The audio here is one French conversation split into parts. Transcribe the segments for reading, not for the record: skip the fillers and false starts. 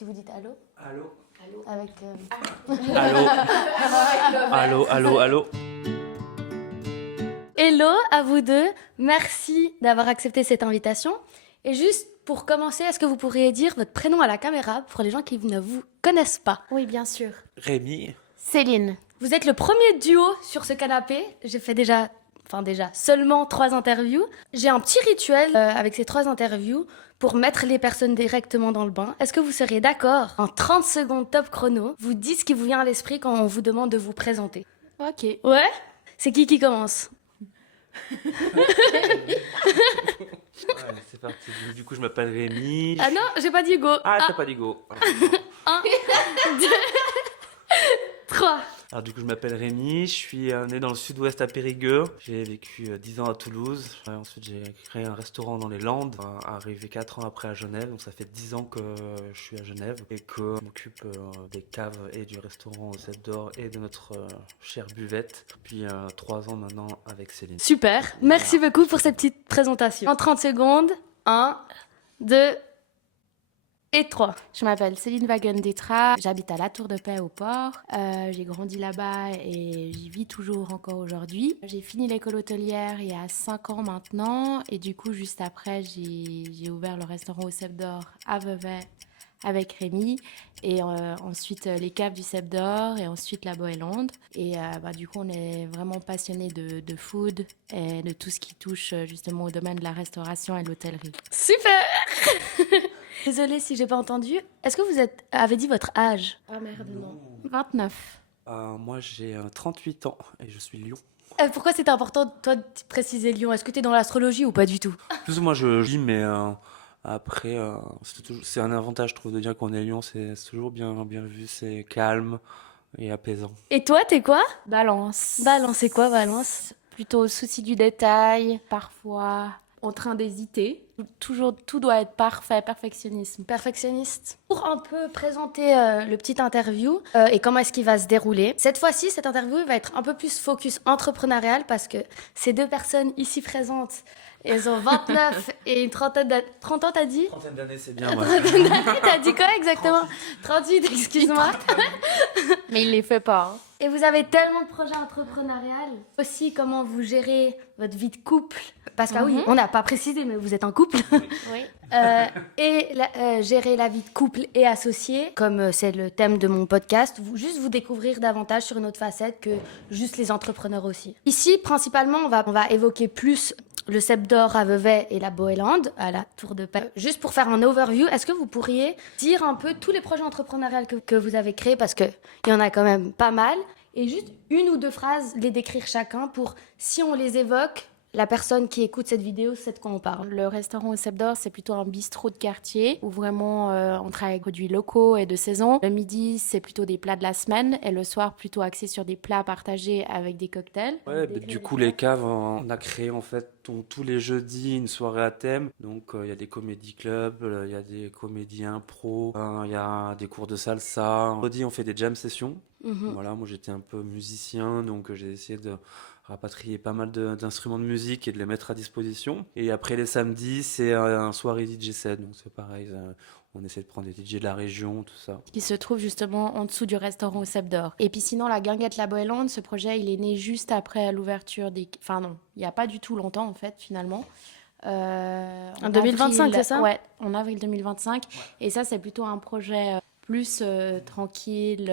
Si vous dites allô. Allô. Avec. Allô. Hello à vous deux. Merci d'avoir accepté cette invitation. Et juste pour commencer, est-ce que vous pourriez dire votre prénom à la caméra pour les gens qui ne vous connaissent pas? Oui, bien sûr. Rémi. Céline. Vous êtes le premier duo sur ce canapé. J'ai fait déjà seulement 3 interviews. J'ai un petit rituel avec ces 3 interviews pour mettre les personnes directement dans le bain. Est-ce que vous seriez d'accord? En 30 secondes top chrono, vous dites ce qui vous vient à l'esprit quand on vous demande de vous présenter. Ok. Ouais? C'est qui commence? C'est parti. Du coup, je m'appelle Rémi. Ah non, j'ai pas dit go. T'as pas dit go. 1, 2, 3. Alors du coup, je m'appelle Rémi, je suis né dans le sud-ouest à Périgueux. J'ai vécu 10 ans à Toulouse. Ensuite, j'ai créé un restaurant dans les Landes, arrivé 4 ans après à Genève. Donc ça fait 10 ans que je suis à Genève et que je m'occupe des caves et du restaurant au Cep d'Or et de notre chère buvette. Depuis 3 ans maintenant avec Céline. Super, merci beaucoup pour cette petite présentation. En 30 secondes, 1, 2 et 3. Je m'appelle Céline Wagen-Détra. J'habite à la Tour de Paix au Port. J'ai grandi là-bas et j'y vis toujours encore aujourd'hui. J'ai fini l'école hôtelière il y a 5 ans maintenant. Et du coup, juste après, j'ai ouvert le restaurant au Cep d'Or à Vevey avec Rémi. Et ensuite, les caves du Cep d'Or et ensuite la Boélande. Et du coup, on est vraiment passionnés de food et de tout ce qui touche justement au domaine de la restauration et de l'hôtellerie. Super. Désolée si j'ai pas entendu. Est-ce que vous avez dit votre âge? Ah merde, non. 29. Moi, j'ai 38 ans et je suis lion. Pourquoi c'était important, toi, de préciser Lyon? Est-ce que t'es dans l'astrologie ou pas du tout? Plus ou moins, je vis, mais après, c'est un avantage, je trouve, de dire qu'on est lion. C'est toujours bien vu, c'est calme et apaisant. Et toi, t'es quoi? Balance. Balance, c'est quoi Balance? Plutôt souci du détail, parfois en train d'hésiter. Toujours, tout doit être parfait, perfectionnisme. Perfectionniste. Pour un peu présenter le petit interview et comment est-ce qu'il va se dérouler. Cette fois-ci, cette interview va être un peu plus focus entrepreneurial parce que ces 2 personnes ici présentes, elles ont 29 et une trentaine d'années. 30 ans, t'as dit? Trentaine d'années, c'est bien, ouais. Trentaine d'années, t'as dit quoi exactement? 38, excuse-moi. Mais il les fait pas. Et vous avez tellement de projets entrepreneuriaux. Aussi, comment vous gérez votre vie de couple. Parce que oui, on n'a pas précisé, mais vous êtes en couple. Oui. Gérer la vie de couple et associé, comme c'est le thème de mon podcast, vous découvrir davantage sur une autre facette que juste les entrepreneurs aussi. Ici, principalement, on va évoquer plus le Cep d'Or à Vevey et la Boélande, à la Tour de Paix. Juste pour faire un overview, est-ce que vous pourriez dire un peu tous les projets entrepreneuriaux que vous avez créés, parce qu'il y en a quand même pas mal, et juste 1 ou 2 phrases, les décrire chacun pour, si on les évoque, la personne qui écoute cette vidéo sait de quoi on parle. Le restaurant au Cep d'Or, c'est plutôt un bistrot de quartier où vraiment on travaille avec des produits locaux et de saison. Le midi, c'est plutôt des plats de la semaine et le soir, plutôt axé sur des plats partagés avec des cocktails. Ouais, du coup, les caves, on a créé en fait tous les jeudis une soirée à thème. Donc, il y a des comédie clubs, il y a des comédies impro, il y a des cours de salsa. Jeudi, on fait des jam sessions. Voilà, moi j'étais un peu musicien, donc j'ai essayé de rapatrier pas mal d'instruments de musique et de les mettre à disposition. Et après les samedis, c'est un soirée DJ set, donc c'est pareil. On essaie de prendre des DJ de la région, tout ça. Qui se trouve justement en dessous du restaurant au Cep d'Or. Et puis sinon, la Guinguette La Boélande, ce projet, il est né juste après l'ouverture des... Enfin non, il n'y a pas du tout longtemps en fait, finalement. En 2025, c'est ça? Ouais, en avril 2025. Ouais. Et ça, c'est plutôt un projet plus tranquille,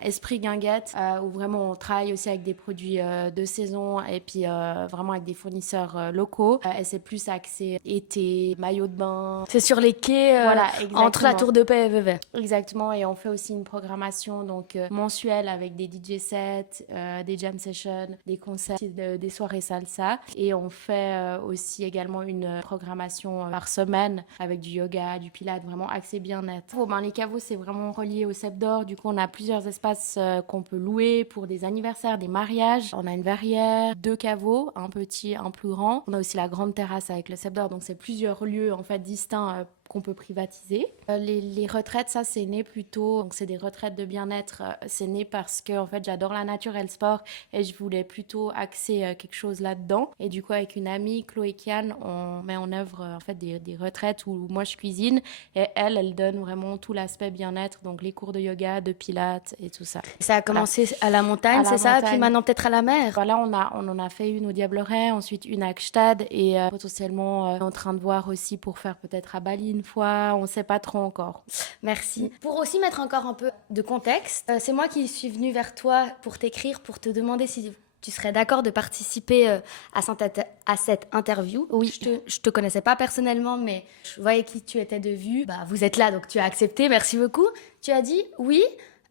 esprit guinguette, où vraiment on travaille aussi avec des produits de saison et puis vraiment avec des fournisseurs locaux. Et c'est plus axé été, maillot de bain. C'est sur les quais Voilà, entre la Tour de Paix et Vevey. Exactement, et on fait aussi une programmation donc mensuelle avec des DJ sets, des jam sessions, des concerts, des soirées salsa. Et on fait aussi également une programmation par semaine avec du yoga, du pilates, vraiment axé bien-être. Les caveaux, c'est vraiment relié au Cep d'Or. Du coup, on a plusieurs espaces qu'on peut louer pour des anniversaires, des mariages. On a une verrière, 2 caveaux, un petit, un plus grand. On a aussi la grande terrasse avec le Cep d'Or. Donc, c'est plusieurs lieux en fait distincts qu'on peut privatiser. Les retraites, ça c'est né plutôt, donc c'est des retraites de bien-être, c'est né parce que en fait j'adore la nature et le sport et je voulais plutôt axer quelque chose là-dedans. Et du coup avec une amie, Chloé Kian, on met en œuvre en fait des retraites où moi je cuisine et elle donne vraiment tout l'aspect bien-être, donc les cours de yoga, de pilates et tout ça. Ça a commencé à la montagne, À la c'est ça? montagne. Puis maintenant peut-être à la mer. Voilà, on en a fait une au Diableret, ensuite une à Gstad et potentiellement en train de voir aussi pour faire peut-être à Bali une fois, on sait pas trop encore. Merci. Pour aussi mettre encore un peu de contexte, c'est moi qui suis venue vers toi pour t'écrire, pour te demander si tu serais d'accord de participer à cette interview. Oui. Je te connaissais pas personnellement, mais je voyais qui tu étais de vue. Bah, vous êtes là, donc tu as accepté, merci beaucoup. Tu as dit oui,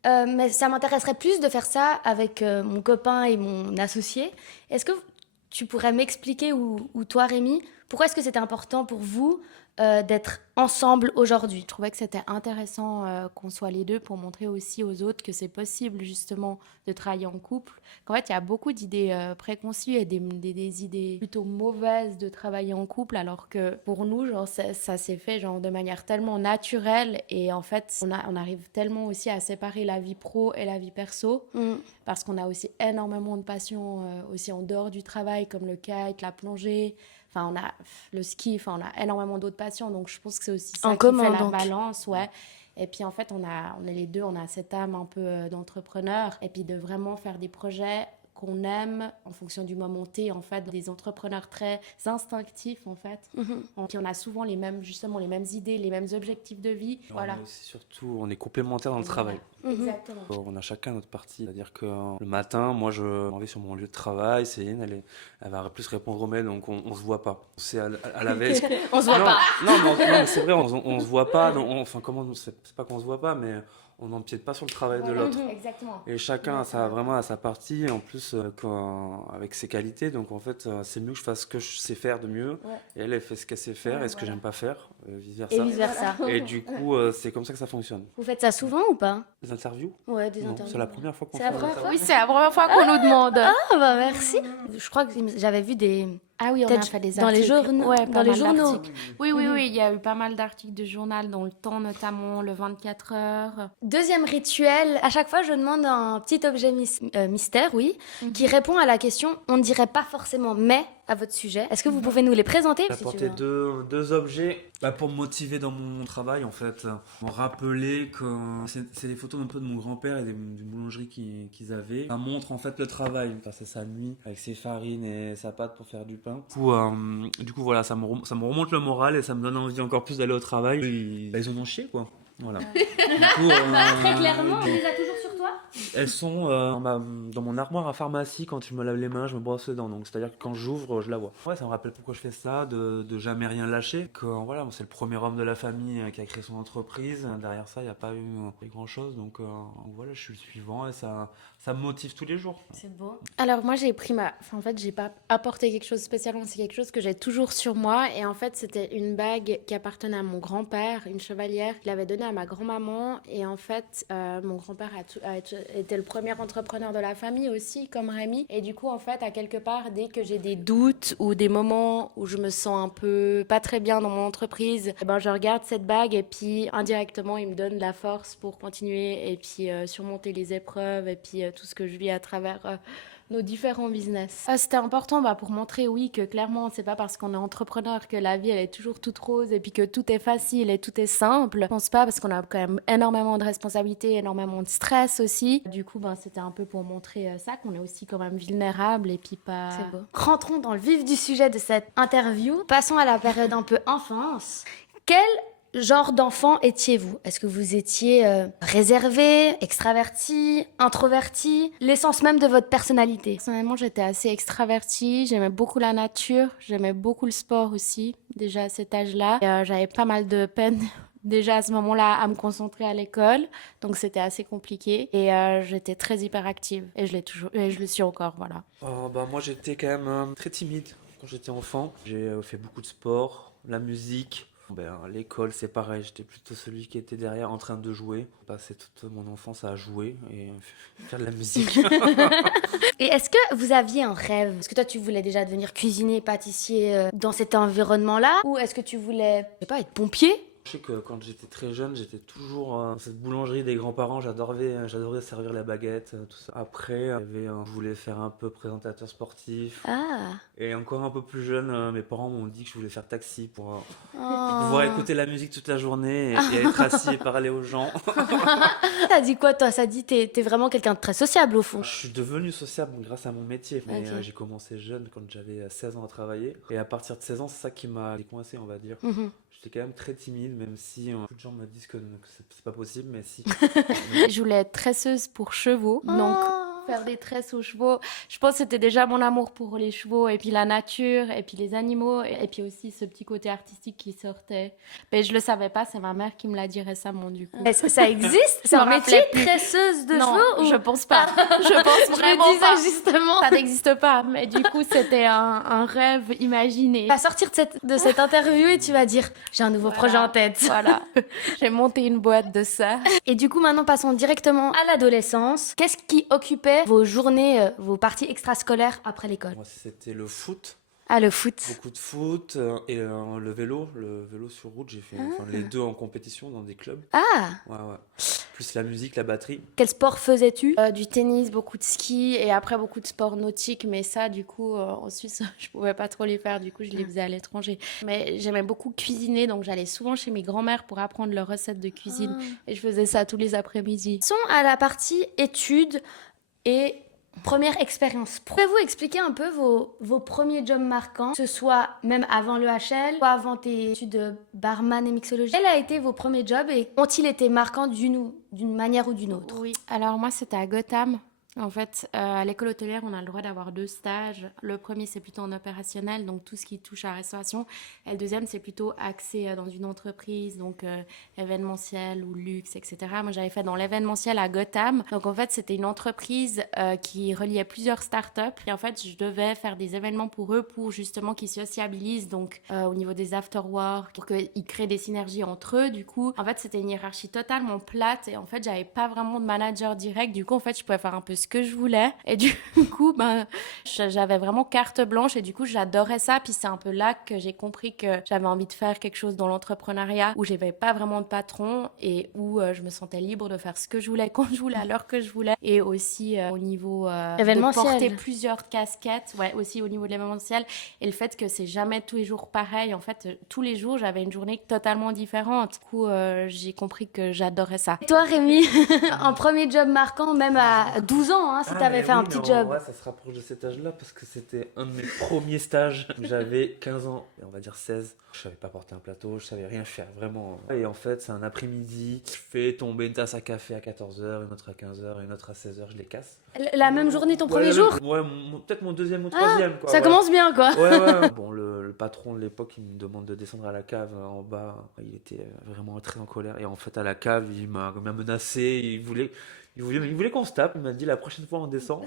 mais ça m'intéresserait plus de faire ça avec mon copain et mon associé. Est-ce que tu pourrais m'expliquer, ou toi Rémi, pourquoi est-ce que c'était important pour vous d'être ensemble aujourd'hui? Je trouvais que c'était intéressant qu'on soit les deux pour montrer aussi aux autres que c'est possible justement de travailler en couple. Qu'en fait, il y a beaucoup d'idées préconçues et des idées plutôt mauvaises de travailler en couple, alors que pour nous, genre, ça s'est fait genre, de manière tellement naturelle et en fait, on arrive tellement aussi à séparer la vie pro et la vie perso parce qu'on a aussi énormément de passions aussi en dehors du travail comme le kite, la plongée. Enfin, on a le ski, enfin, on a énormément d'autres passions, donc je pense que c'est aussi ça En qui commun, fait la donc. balance, ouais. Et puis en fait, on est les deux, on a cette âme un peu d'entrepreneur, et puis de vraiment faire des projets qu'on aime en fonction du moment T, en fait, des entrepreneurs très instinctifs, en fait. Puis on a souvent les mêmes idées, les mêmes objectifs de vie, voilà. On est aussi, surtout, on est complémentaires dans le travail. Exactement. On a chacun notre partie. C'est-à-dire que le matin, moi, je m'en vais sur mon lieu de travail. Céline, elle va plus répondre aux mails, donc on se voit pas. C'est à la veille. On se voit non, pas. Non, mais c'est vrai, on se voit pas. Enfin, c'est pas qu'on se voit pas, mais on n'empiète pas sur le travail de l'autre. Exactement. Et chacun a sa partie, en plus avec ses qualités. Donc en fait, c'est mieux que je fasse ce que je sais faire de mieux. Ouais. Et elle fait ce qu'elle sait faire et ce que j'aime pas faire, vice versa. Et vice-versa. Et du coup, c'est comme ça que ça fonctionne. Vous faites ça souvent ou pas? Les interviews? Ouais, des Non, interviews. c'est la première fois qu'on C'est fait la un première interview. Oui, c'est la première fois qu'on nous demande. Ah bah merci. Je crois que j'avais vu des... Ah oui, on a Peut-être fait des dans les articles. journaux- Ouais, dans pas les mal journaux. d'articles. Oui, il y a eu pas mal d'articles de journal, dans Le Temps notamment, le 24 heures. Deuxième rituel, à chaque fois je demande un petit objet mystère, oui, qui répond à la question on ne dirait pas forcément mais à votre sujet. Est-ce que vous pouvez nous les présenter J'ai si tu apporté veux? deux objets pour me motiver dans mon travail en fait. Me rappeler que c'est des photos un peu de mon grand-père et d'une boulangerie qu'ils avaient. Ça montre en fait le travail. Il passait sa nuit avec ses farines et sa pâte pour faire du pain. Du coup voilà, ça me remonte le moral et ça me donne envie encore plus d'aller au travail. Ils en ont chié quoi. Voilà. Du coup, Très clairement, on les a toujours sur toi? elles sont dans mon armoire à pharmacie. Quand je me lave les mains, je me brosse les dents. Donc c'est-à-dire que quand j'ouvre, je la vois. Ouais, ça me rappelle pourquoi je fais ça, de jamais rien lâcher. Que voilà, c'est le premier homme de la famille qui a créé son entreprise. Derrière ça, il n'y a pas eu grand-chose. Donc voilà, je suis le suivant et ça me motive tous les jours. C'est beau. Alors moi j'ai pris en fait j'ai pas apporté quelque chose spécialement, c'est quelque chose que j'ai toujours sur moi et en fait c'était une bague qui appartenait à mon grand-père, une chevalière qu'il avait donnée à ma grand-maman et en fait mon grand-père était le premier entrepreneur de la famille aussi comme Rémi et du coup en fait à quelque part dès que j'ai des doutes ou des moments où je me sens un peu pas très bien dans mon entreprise, je regarde cette bague et puis indirectement il me donne la force pour continuer et puis surmonter les épreuves et puis tout ce que je vis à travers nos différents business. C'était important pour montrer, oui, que clairement, c'est pas parce qu'on est entrepreneur que la vie, elle est toujours toute rose et puis que tout est facile et tout est simple. Je pense pas parce qu'on a quand même énormément de responsabilités, énormément de stress aussi. Du coup, c'était un peu pour montrer ça, qu'on est aussi quand même vulnérable et puis pas... C'est beau. Rentrons dans le vif du sujet de cette interview. Passons à la période un peu enfance. Quel genre d'enfant étiez-vous? Est-ce que vous étiez réservé, extraverti, introverti? L'essence même de votre personnalité? Personnellement, j'étais assez extravertie, j'aimais beaucoup la nature, j'aimais beaucoup le sport aussi, déjà à cet âge-là. Et, j'avais pas mal de peine déjà à ce moment-là à me concentrer à l'école, donc c'était assez compliqué. Et j'étais très hyperactive, et je le suis encore, voilà. Moi j'étais quand même très timide quand j'étais enfant. J'ai fait beaucoup de sport, la musique. L'école, c'est pareil, j'étais plutôt celui qui était derrière en train de jouer. J'ai passé toute mon enfance à jouer et faire de la musique. Et est-ce que vous aviez un rêve? Est-ce que toi, tu voulais déjà devenir cuisinier, pâtissier dans cet environnement-là? Ou est-ce que tu voulais, je sais pas, être pompier? Je sais que quand j'étais très jeune, j'étais toujours dans cette boulangerie des grands-parents. J'adorais servir la baguette, tout ça. Après, je voulais faire un peu présentateur sportif. Ah. Et encore un peu plus jeune, mes parents m'ont dit que je voulais faire taxi pour Oh. pouvoir écouter la musique toute la journée et être assis et parler aux gens. Ça dit quoi, toi? Ça dit t'es vraiment quelqu'un de très sociable, au fond. Je suis devenu sociable grâce à mon métier. Mais Ok. j'ai commencé jeune quand j'avais 16 ans à travailler. Et à partir de 16 ans, c'est ça qui m'a décoincé, on va dire. Mhm. J'étais quand même très timide, même si beaucoup de gens me disent que c'est pas possible, mais si. Je voulais être tresseuse pour chevaux, donc Oh. faire des tresses aux chevaux. Je pense que c'était déjà mon amour pour les chevaux et puis la nature et puis les animaux et puis aussi ce petit côté artistique qui sortait. Mais je le savais pas, c'est ma mère qui me l'a dit récemment du coup. Ça existe? C'est Je un me métier, rappelais plus. tresseuse de Non, cheveux? je pense pas. Je pense Je vraiment me disais pas. justement. Ça n'existe pas, mais du coup c'était un rêve imaginé. Tu vas sortir de cette interview et tu vas dire j'ai un nouveau Voilà. projet en tête. Voilà, j'ai monté une boîte de ça. Et du coup, maintenant, passons directement à l'adolescence. Qu'est-ce qui occupait vos journées, vos parties extrascolaires après l'école? Moi, c'était le foot. Ah, le foot. Beaucoup de foot et le vélo sur route, j'ai fait enfin, les deux en compétition dans des clubs. Ah, Ouais. Plus la musique, la batterie. quel sport faisais-tu? Du tennis, beaucoup de ski et après beaucoup de sports nautiques, mais ça, du coup, en Suisse, je pouvais pas trop les faire, du coup, je les faisais à l'étranger. Mais j'aimais beaucoup cuisiner, donc j'allais souvent chez mes grands-mères pour apprendre leurs recettes de cuisine et je faisais ça tous les après-midi. Passons à la partie études et première expérience. Pouvez-vous expliquer un peu vos premiers jobs marquants, que ce soit même avant le HL, ou avant tes études de barman et mixologie? Quels a été vos premiers jobs et ont-ils été marquants d'une manière ou d'une autre? Oui, alors moi, c'était à Gotham. En fait, à l'école hôtelière, on a le droit d'avoir 2 stages. Le premier, c'est plutôt en opérationnel, donc tout ce qui touche à la restauration. Et le deuxième, c'est plutôt axé dans une entreprise, donc événementiel ou luxe, etc. Moi, j'avais fait dans l'événementiel à Gotham. Donc, en fait, c'était une entreprise qui reliait plusieurs startups. Et en fait, je devais faire des événements pour eux pour justement qu'ils sociabilisent, donc au niveau des after-work, pour qu'ils créent des synergies entre eux. Du coup, en fait, c'était une hiérarchie totalement plate. Et en fait, j'avais pas vraiment de manager direct. Du coup, en fait, je pouvais faire un peu ce que je voulais et du coup j'avais vraiment carte blanche et du coup j'adorais ça, puis c'est un peu là que j'ai compris que j'avais envie de faire quelque chose dans l'entrepreneuriat où j'avais pas vraiment de patron et où je me sentais libre de faire ce que je voulais quand je voulais à l'heure que je voulais et aussi au niveau de Événementiel. porter plusieurs casquettes, ouais, aussi au niveau de l'événementiel et le fait que c'est jamais tous les jours pareil, en fait tous les jours j'avais une journée totalement différente. Du coup j'ai compris que j'adorais ça. Et toi, Rémi, un premier job marquant, même à 12 ans, hein, si t'avais fait un petit job. Ouais, ça se rapproche de cet âge-là parce que c'était un de mes premiers stages. J'avais 15 ans, et on va dire 16. Je savais pas porter un plateau, je savais rien faire, vraiment. Et en fait, c'est un après-midi. Je fais tomber une tasse à café à 14h, une autre à 15h, une autre à 16h, je les casse. La même journée, ton premier Ouais, jour? Ouais, peut-être mon deuxième ou troisième. Quoi, Ça ouais. commence bien, quoi. Ouais. Bon, le patron de l'époque, il me demande de descendre à la cave en bas. Il était vraiment très en colère. Et en fait, à la cave, il m'a menacé. Il voulait qu'on se tape. Il m'a dit la prochaine fois on descend.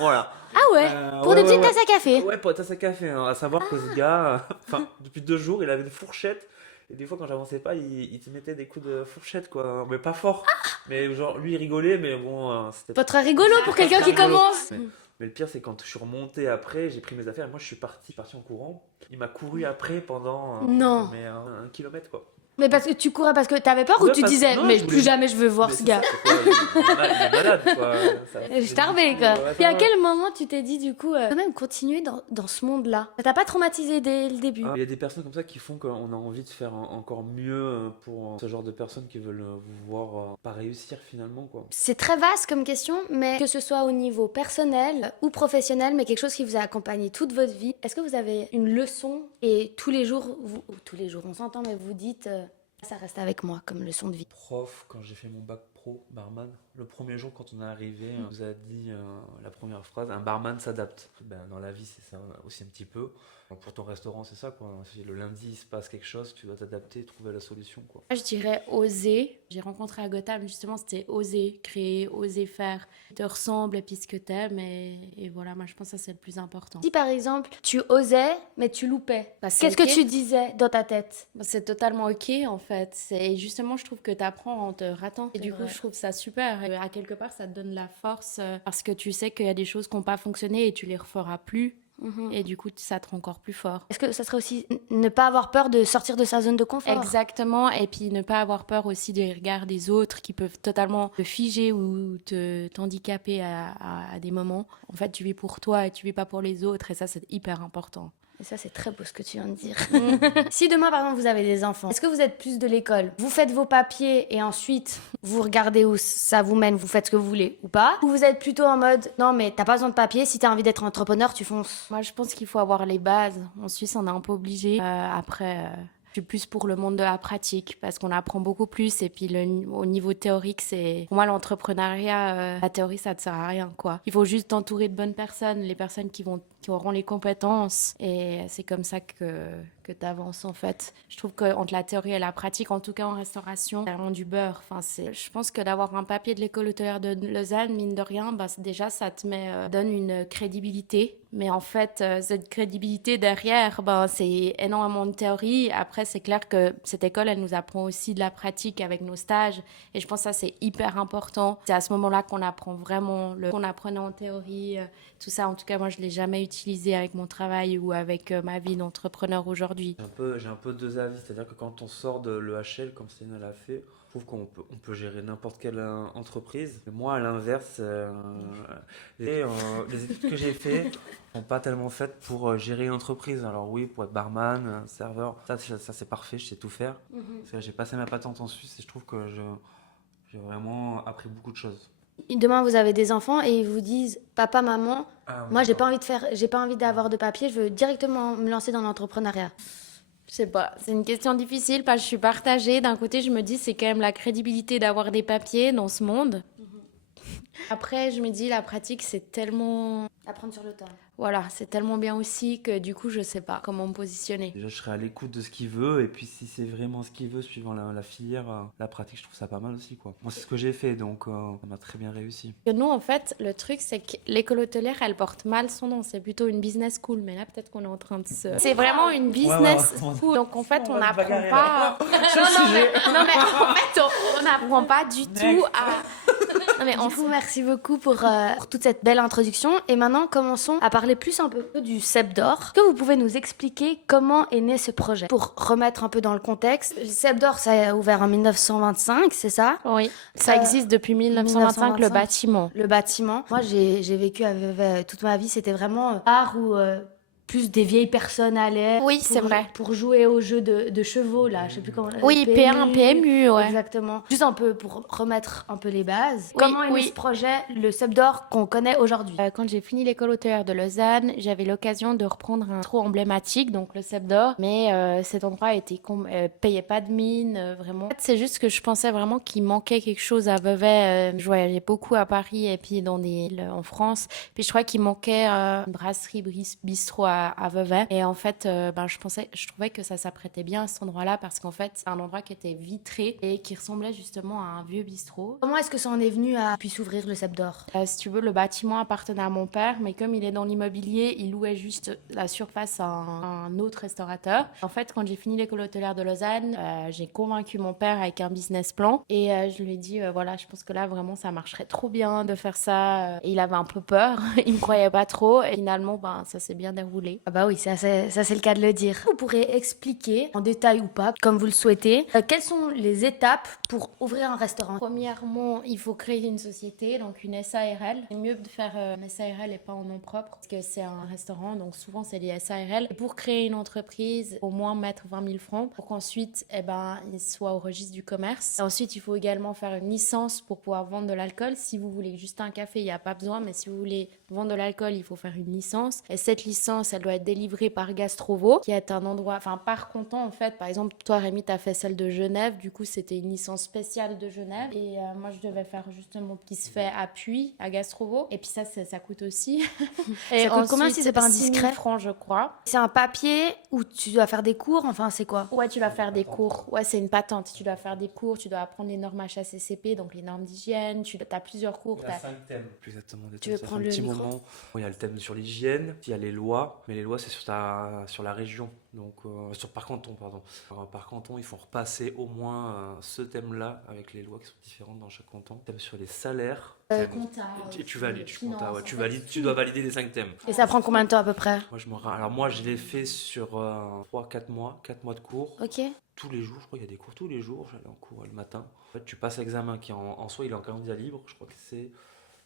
Voilà. Ah ouais, pour des petites tasses à café. Ouais, pour des tasses à café. Hein. À savoir que ce gars, depuis 2 jours, il avait une fourchette. Et des fois, quand j'avançais pas, il te mettait des coups de fourchette, quoi. Mais pas fort. Mais genre, lui, il rigolait, mais bon, c'était Pas très rigolo pour quelqu'un qui rigolo. commence. Mais le pire, c'est quand je suis remonté après, j'ai pris mes affaires et moi je suis parti en courant. Il m'a couru après pendant Non. un kilomètre, quoi. Mais parce que tu courais parce que t'avais peur ou Ouais, tu parce- disais non, mais je plus voulais- jamais je veux voir Mais ce c'est gars. ça, c'est quoi, il est malade, quoi. Je t'arvais, quoi. Et à quel moment tu t'es dit du coup quand même continuer dans ce monde-là? Ça t'a pas traumatisé dès le début? Il y a des personnes comme ça qui font qu'on a envie de faire encore mieux pour ce genre de personnes qui veulent vous voir pas réussir finalement, quoi. C'est très vaste comme question, mais que ce soit au niveau personnel ou professionnel, mais quelque chose qui vous a accompagné toute votre vie, est-ce que vous avez une leçon et tous les jours, on s'entend, mais vous dites ça reste avec moi comme leçon de vie? Prof, quand j'ai fait mon bac pro barman, le premier jour quand on est arrivé, on nous a dit la première phrase, un barman s'adapte. Ben, dans la vie, c'est ça aussi un petit peu. Pour ton restaurant, c'est ça, quoi. Si le lundi il se passe quelque chose, tu dois t'adapter, trouver la solution, quoi. Moi, je dirais oser. J'ai rencontré à Gotham, justement, c'était oser créer, oser faire. Tu te ressembles et puis ce que t'aimes. Et voilà, moi, je pense que ça, c'est le plus important. Si par exemple tu osais, mais tu loupais, Bah, c'est qu'est-ce ok. que tu disais dans ta tête? Bah, c'est totalement ok, en fait. Et justement, je trouve que t'apprends en te ratant. Et C'est du coup, vrai. je trouve ça super. Et à quelque part, ça te donne la force parce que tu sais qu'il y a des choses qui n'ont pas fonctionné et tu les referas plus. Et du coup, ça te rend encore plus fort. Est-ce que ça serait aussi ne pas avoir peur de sortir de sa zone de confort? Exactement, et puis ne pas avoir peur aussi des regards des autres qui peuvent totalement te figer ou t'handicaper à des moments. En fait, tu vis pour toi et tu vis pas pour les autres, et ça, c'est hyper important. Et ça, c'est très beau ce que tu viens de dire. Si demain, par exemple, vous avez des enfants, est-ce que vous êtes plus de l'école? Vous faites vos papiers et ensuite, vous regardez où ça vous mène, vous faites ce que vous voulez ou pas? Ou vous êtes plutôt en mode, non, mais t'as pas besoin de papiers, si t'as envie d'être entrepreneur, tu fonces? Moi, je pense qu'il faut avoir les bases. En Suisse, on est un peu obligé. Je suis plus pour le monde de la pratique parce qu'on apprend beaucoup plus. Et puis, au niveau théorique, pour moi, l'entrepreneuriat, la théorie, ça ne sert à rien, quoi. Il faut juste t'entourer de bonnes personnes, les personnes qui auront les compétences. Et c'est comme ça que tu avances, en fait. Je trouve qu'entre la théorie et la pratique, en tout cas en restauration, c'est vraiment du beurre. Enfin, je pense que d'avoir un papier de l'école hôtelière de Lausanne, mine de rien, déjà, ça te donne une crédibilité. Mais en fait, cette crédibilité derrière, c'est énormément de théorie. Après, c'est clair que cette école, elle nous apprend aussi de la pratique avec nos stages. Et je pense que ça, c'est hyper important. C'est à ce moment-là qu'on apprend vraiment qu'on apprenait en théorie. Tout ça, en tout cas, moi, je ne l'ai jamais utilisé avec mon travail ou avec ma vie d'entrepreneur aujourd'hui. J'ai un peu deux avis, c'est-à-dire que quand on sort de l'EHL, comme Céline l'a fait, je trouve on peut gérer n'importe quelle entreprise. Mais moi, à l'inverse, les études que j'ai faites sont pas tellement faites pour gérer une entreprise. Alors oui, pour être barman, serveur, ça c'est parfait, je sais tout faire. Parce que j'ai passé ma patente en Suisse et je trouve que j'ai vraiment appris beaucoup de choses. Demain, vous avez des enfants et ils vous disent, papa, maman, moi, j'ai pas envie d'avoir de papier, je veux directement me lancer dans l'entrepreneuriat. Je sais pas, c'est une question difficile parce que je suis partagée. D'un côté, je me dis c'est quand même la crédibilité d'avoir des papiers dans ce monde. Après, je me dis la pratique, c'est tellement... Apprendre sur le tas. Voilà, c'est tellement bien aussi que du coup, je sais pas comment me positionner. Déjà, je serai à l'écoute de ce qu'il veut, et puis si c'est vraiment ce qu'il veut, suivant la filière, la pratique, je trouve ça pas mal aussi, quoi. Moi, c'est ce que j'ai fait, donc ça m'a très bien réussi. Que nous, en fait, le truc, c'est que l'école hôtelière, elle porte mal son nom. C'est plutôt une business school, mais là, peut-être qu'on est en train de se... C'est vraiment une business school. Donc, en fait, on n'apprend pas... Non, mais en fait, on n'apprend pas du tout à... Non, mais du coup, merci beaucoup pour toute cette belle introduction. Et maintenant, commençons à parler plus un peu du Cep d'Or. Est-ce que vous pouvez nous expliquer comment est né ce projet? Pour remettre un peu dans le contexte, le Cep d'Or, ça a ouvert en 1925, c'est ça? Oui, ça existe depuis 1925, le bâtiment. Le bâtiment. Moi, j'ai vécu à Vevey toute ma vie. C'était vraiment art où... plus des vieilles personnes allaient. Oui, c'est vrai. Pour jouer aux jeux de chevaux, là. Je sais plus comment. Oui, P1, PMU, ouais. Exactement. Juste un peu pour remettre un peu les bases. Comment est né ce projet, le Cep d'Or qu'on connaît aujourd'hui? Quand j'ai fini l'école hôtelière de Lausanne, j'avais l'occasion de reprendre un bistrot emblématique, donc le Cep d'Or. Mais cet endroit payait pas de mine, vraiment. En fait, c'est juste que je pensais vraiment qu'il manquait quelque chose à Vevey. Je voyageais beaucoup à Paris et puis dans des villes en France. Puis je crois qu'il manquait une brasserie bistrot à Vevey. Et en fait, je trouvais que ça s'apprêtait bien à cet endroit-là parce qu'en fait, c'est un endroit qui était vitré et qui ressemblait justement à un vieux bistrot. Comment est-ce que ça en est venu à puisse ouvrir le Cep d'Or? Si tu veux, le bâtiment appartenait à mon père, mais comme il est dans l'immobilier, il louait juste la surface à un autre restaurateur. En fait, quand j'ai fini l'école hôtelière de Lausanne, j'ai convaincu mon père avec un business plan et je lui ai dit, voilà, je pense que là, vraiment, ça marcherait trop bien de faire ça. Et il avait un peu peur, il me croyait pas trop et finalement, ça s'est bien déroulé. Ah bah oui, ça c'est le cas de le dire. Vous pourrez expliquer, en détail ou pas, comme vous le souhaitez, quelles sont les étapes pour ouvrir un restaurant? Premièrement, il faut créer une société, donc une SARL. C'est mieux de faire une SARL et pas en nom propre, parce que c'est un restaurant, donc souvent c'est les SARL. Et pour créer une entreprise, au moins mettre 20 000 francs, pour qu'ensuite, il soit au registre du commerce. Et ensuite, il faut également faire une licence pour pouvoir vendre de l'alcool. Si vous voulez juste un café, il n'y a pas besoin, mais si vous voulez vendre de l'alcool, il faut faire une licence. Et cette licence, elle doit être délivrée par Gastrovo, qui est un endroit, par canton en fait. Par exemple, toi Rémi, t'as fait celle de Genève, du coup c'était une licence spéciale de Genève. Et moi je devais faire justement qui se fait à Puy, à Gastrovo. Et puis ça coûte aussi. Et ça coûte combien si c'est pas indiscret? 6 000 francs je crois. C'est un papier où tu dois faire des cours, enfin c'est quoi? Ouais, tu dois faire des cours. Ouais, c'est une patente. Tu dois faire des cours, tu dois apprendre les normes HACCP, donc les normes d'hygiène. Tu as plusieurs cours. Il y a 5 thèmes, plus exactement. Tu veux prendre le micro? Il y a le thème sur l'hygiène, il y a les lois, Mais les lois, c'est sur la région, donc par canton, pardon. Alors, par canton, il faut repasser au moins ce thème-là avec les lois qui sont différentes dans chaque canton. Thème sur les salaires. Compta. Tu valides, finance, compta, ouais, en tu fait, valides, tu tout. dois valider les 5 thèmes. Et ça prend combien de temps à peu près? Alors moi, je l'ai fait sur 3-4 mois, 4 mois de cours. Ok. Tous les jours, je crois qu'il y a des cours tous les jours, j'allais en cours le matin. En fait, tu passes l'examen qui en soi, il est en candidat libre, je crois que c'est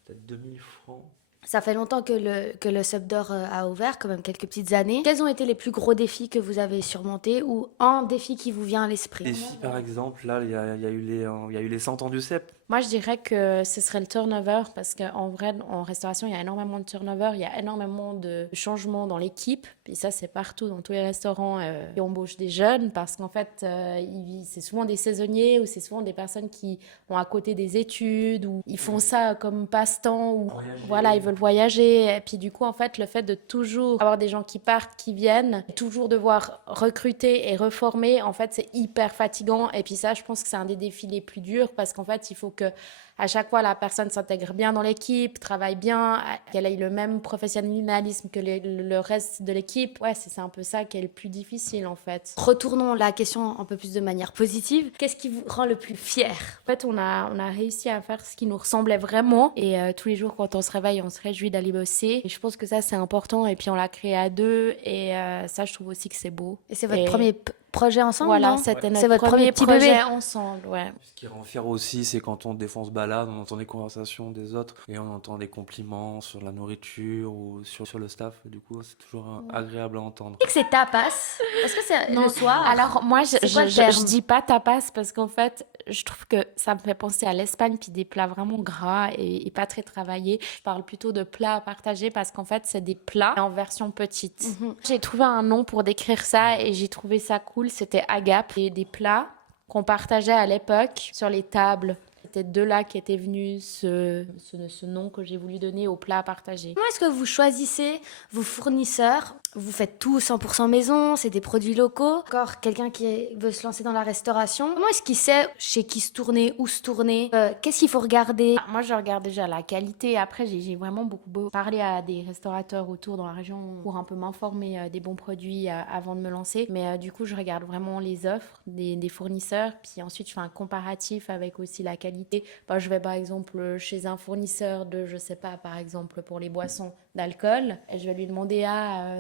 peut-être 2000 francs. Ça fait longtemps que le Sub d'Or a ouvert, quand même quelques petites années. Quels ont été les plus gros défis que vous avez surmontés ou un défi qui vous vient à l'esprit? Défi, par exemple, là, il y a eu les 100 ans du CEP. Moi, je dirais que ce serait le turnover parce qu'en vrai, en restauration, il y a énormément de turnover, il y a énormément de changements dans l'équipe. Puis ça, c'est partout dans tous les restaurants qui embauchent des jeunes parce qu'en fait, c'est souvent des saisonniers ou c'est souvent des personnes qui ont à côté des études ou ils font ça comme passe-temps ou voilà, ils veulent voyager. Et puis du coup, en fait, le fait de toujours avoir des gens qui partent, qui viennent, toujours devoir recruter et reformer, en fait, c'est hyper fatigant. Et puis ça, je pense que c'est un des défis les plus durs parce qu'en fait, il faut que à chaque fois la personne s'intègre bien dans l'équipe, travaille bien, qu'elle ait le même professionnalisme que le reste de l'équipe. Ouais, c'est un peu ça qui est le plus difficile en fait. Retournons la question un peu plus de manière positive. Qu'est-ce qui vous rend le plus fier? En fait, on a réussi à faire ce qui nous ressemblait vraiment et tous les jours quand on se réveille, on se réjouit d'aller bosser. Et je pense que ça c'est important et puis on l'a créé à deux et ça je trouve aussi que c'est beau. Et c'est votre premier projet ensemble, voilà, non? c'était C'est notre votre premier petit projet bébé ensemble, ouais. Ce qui rend fier aussi, c'est quand on défonce balade, on entend des conversations des autres et on entend des compliments sur la nourriture ou sur le staff. Du coup, c'est toujours agréable à entendre. que c'est tapas? Est-ce que c'est le soir? Alors moi, C'est quoi le je terme? dis pas tapas parce qu'en fait, je trouve que ça me fait penser à l'Espagne puis des plats vraiment gras et pas très travaillés. Je parle plutôt de plats partagés parce qu'en fait, c'est des plats en version petite. J'ai trouvé un nom pour décrire ça et j'ai trouvé ça cool. C'était agape et des plats qu'on partageait à l'époque sur les tables. C'était de là qu'était venu ce nom que j'ai voulu donner aux plats partagés. Comment est-ce que vous choisissez vos fournisseurs? Vous faites tout 100% maison, c'est des produits locaux. Encore quelqu'un qui veut se lancer dans la restauration. Comment est-ce qu'il sait chez qui se tourner, où se tourner? Qu'est-ce qu'il faut regarder? Moi, je regarde déjà la qualité. Après, j'ai vraiment beaucoup parlé à des restaurateurs autour dans la région pour un peu m'informer des bons produits avant de me lancer. Mais du coup, je regarde vraiment les offres des fournisseurs. Puis ensuite, je fais un comparatif avec aussi la qualité. Je vais par exemple chez un fournisseur de, je sais pas, par exemple pour les boissons d'alcool. Et je vais lui demander,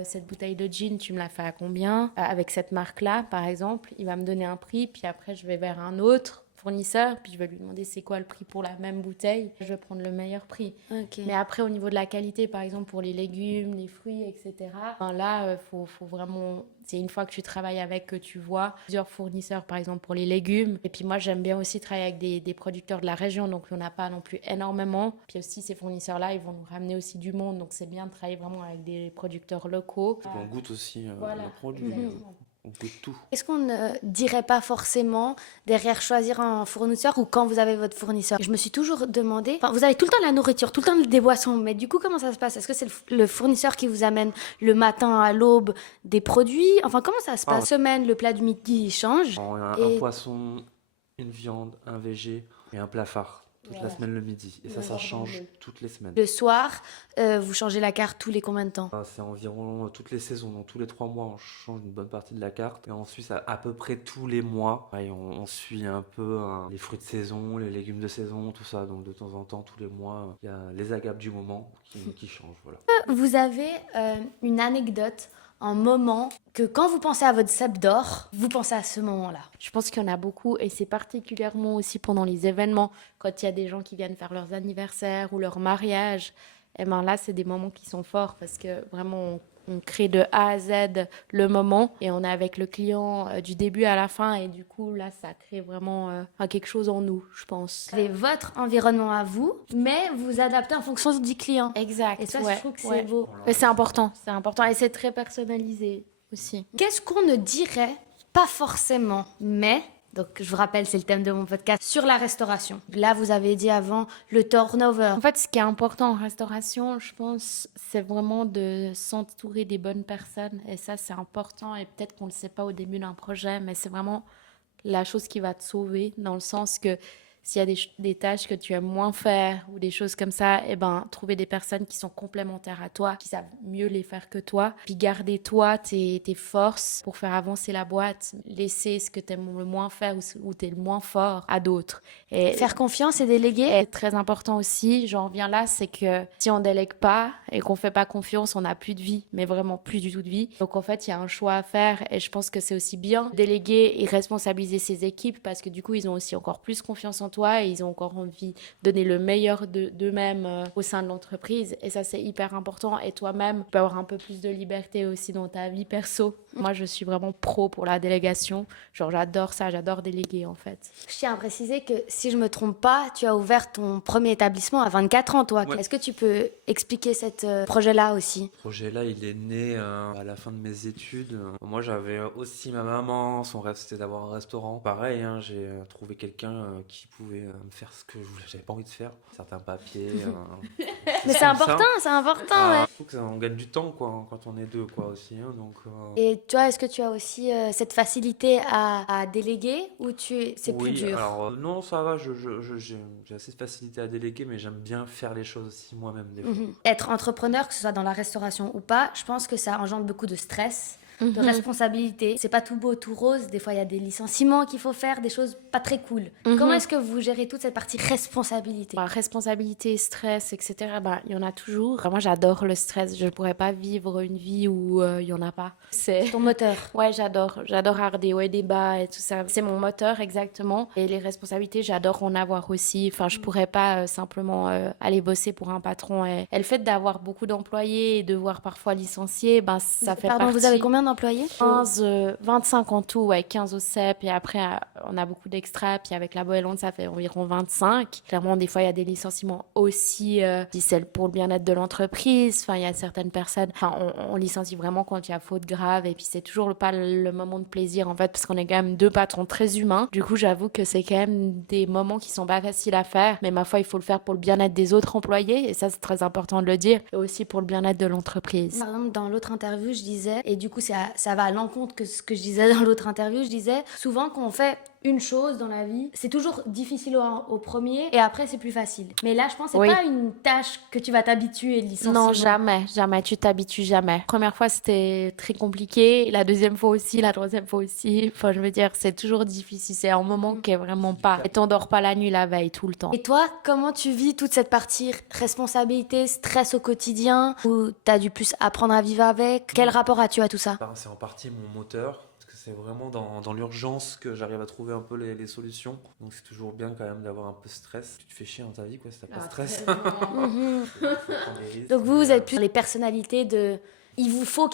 cette bouteille de gin, tu me la fais à combien? Avec cette marque-là, par exemple. Il va me donner un prix. Puis après, je vais vers un autre fournisseur, puis je vais lui demander c'est quoi le prix pour la même bouteille. Je vais prendre le meilleur prix. Okay. Mais après, au niveau de la qualité, par exemple pour les légumes, les fruits, etc., là, faut vraiment... C'est une fois que tu travailles avec, que tu vois plusieurs fournisseurs, par exemple pour les légumes. Et puis moi, j'aime bien aussi travailler avec des producteurs de la région, donc il n'y en a pas non plus énormément. Puis aussi, ces fournisseurs-là, ils vont nous ramener aussi du monde, donc c'est bien de travailler vraiment avec des producteurs locaux. On goûte aussi Voilà, le produit. exactement. On goûte tout. Est-ce qu'on ne dirait pas forcément derrière choisir un fournisseur ou quand vous avez votre fournisseur? Je me suis toujours demandé, vous avez tout le temps la nourriture, tout le temps des boissons, mais du coup, comment ça se passe? Est-ce que c'est le fournisseur qui vous amène le matin à l'aube des produits? Enfin, comment ça se passe? Semaine, le plat du midi, il change. Un poisson, une viande, un végé et un plat phare. Toute la semaine le midi. Et ça change toutes les semaines. Le soir, vous changez la carte tous les combien de temps? C'est environ toutes les saisons. Donc tous les 3 mois, on change une bonne partie de la carte. Et ensuite, à peu près tous les mois, on suit un peu les fruits de saison, les légumes de saison, tout ça. Donc de temps en temps, tous les mois, il y a les agapes du moment qui changent. Voilà. Vous avez une anecdote, un moment que quand vous pensez à votre Sub d'Or, vous pensez à ce moment-là? Je pense qu'il y en a beaucoup et c'est particulièrement aussi pendant les événements, quand il y a des gens qui viennent faire leurs anniversaires ou leur mariage. Et ben là, c'est des moments qui sont forts parce que vraiment, on crée de A à Z le moment et on est avec le client du début à la fin et du coup, là, ça crée vraiment quelque chose en nous, je pense. Vous avez votre environnement à vous, mais vous adaptez en fonction du client. Exact. Et ça, je trouve que c'est beau. Mais c'est important et c'est très personnalisé aussi. Qu'est-ce qu'on ne dirait pas forcément, mais... Donc, je vous rappelle, c'est le thème de mon podcast sur la restauration. Là, vous avez dit avant le turnover. En fait, ce qui est important en restauration, je pense, c'est vraiment de s'entourer des bonnes personnes. Et ça, c'est important. Et peut-être qu'on ne le sait pas au début d'un projet, mais c'est vraiment la chose qui va te sauver, dans le sens que S'il y a des tâches que tu aimes moins faire ou des choses comme ça, eh ben, trouver des personnes qui sont complémentaires à toi, qui savent mieux les faire que toi. Puis garder toi, tes forces pour faire avancer la boîte. Laisser ce que tu aimes le moins faire ou tu es le moins fort à d'autres. Et Faire confiance et déléguer. est très important aussi, j'en reviens là, c'est que si on délègue pas et qu'on fait pas confiance, on n'a plus de vie, mais vraiment plus du tout de vie. Donc en fait, il y a un choix à faire et je pense que c'est aussi bien déléguer et responsabiliser ses équipes parce que du coup, ils ont aussi encore plus confiance en toi et ils ont encore envie de donner le meilleur d'eux-mêmes au sein de l'entreprise et ça, c'est hyper important. Et toi-même, tu peux avoir un peu plus de liberté aussi dans ta vie perso. Moi, je suis vraiment pro pour la délégation. Genre, j'adore ça, j'adore déléguer en fait. Je tiens à préciser que si je me trompe pas, tu as ouvert ton premier établissement à 24 ans, toi. Ouais. Est-ce que tu peux expliquer ce projet-là aussi? Ce projet-là, il est né à la fin de mes études. Moi, j'avais aussi ma maman. Son rêve, c'était d'avoir un restaurant. Pareil, hein, j'ai trouvé quelqu'un qui pouvait me faire ce que je voulais. J'avais pas envie de faire. Certains papiers. Mais c'est important, c'est important, ouais. Je trouve que on gagne du temps, quoi, quand on est deux, quoi, aussi. Hein, donc, Et toi, est-ce que tu as aussi cette facilité à déléguer ou c'est plus oui, dur? alors non, ça va. J'ai assez de facilité à déléguer, mais j'aime bien faire les choses aussi moi-même, des fois. Être entrepreneur, que ce soit dans la restauration ou pas, je pense que ça engendre beaucoup de stress, de responsabilité. C'est pas tout beau, tout rose. Des fois, il y a des licenciements qu'il faut faire, des choses pas très cool. Comment est-ce que vous gérez toute cette partie responsabilité? Bah, responsabilité, stress, etc. Bah, il y en a toujours. Moi, j'adore le stress. Je ne pourrais pas vivre une vie où il n'y en a pas. C'est Ton moteur. Ouais, j'adore. J'adore avoir des hauts et des bas et tout ça. C'est mon moteur, exactement. Et les responsabilités, j'adore en avoir aussi. Enfin, je pourrais pas simplement aller bosser pour un patron. Et le fait d'avoir beaucoup d'employés et de voir parfois licencier, ben, ça fait Pardon, partie. vous avez combien d'employés? 15, 25 en tout, ouais, 15 au CEP. Et après, on a beaucoup d'extras. Puis avec la Boélonde, ça fait environ 25. Clairement, des fois, il y a des licenciements aussi. Si c'est pour le bien-être de l'entreprise. Enfin, il y a certaines personnes. Enfin, on licencie vraiment quand il y a faute grave. Et puis, c'est toujours pas le moment de plaisir, en fait, parce qu'on est quand même deux patrons très humains. Du coup, j'avoue que c'est quand même des moments qui sont pas faciles à faire. Mais ma foi, il faut le faire pour le bien-être des autres employés. Et ça, c'est très important de le dire. Et aussi pour le bien-être de l'entreprise. Par exemple, dans l'autre interview, je disais, et du coup, ça va à l'encontre que ce que je disais dans l'autre interview, je disais, souvent, quand on fait une chose dans la vie, c'est toujours difficile au premier et après c'est plus facile. Mais là, je pense que c'est pas une tâche que tu vas t'habituer, le licenciement. Non, jamais, tu t'habitues jamais. Première fois, c'était très compliqué, la deuxième fois aussi, la troisième fois aussi. Enfin, je veux dire, c'est toujours difficile, c'est un moment qui est vraiment pas. Et t'endors pas la nuit la veille tout le temps. Et toi, comment tu vis toute cette partie responsabilité, stress au quotidien, où t'as dû plus apprendre à vivre avec? Quel rapport as-tu à tout ça? C'est en partie mon moteur. C'est vraiment dans l'urgence que j'arrive à trouver un peu les solutions. Donc c'est toujours bien quand même d'avoir un peu de stress. Tu te fais chier dans ta vie, quoi, si t'as pas de stress. Faut prendre des risques, Donc vous êtes plus les personnalités de... Il vous faut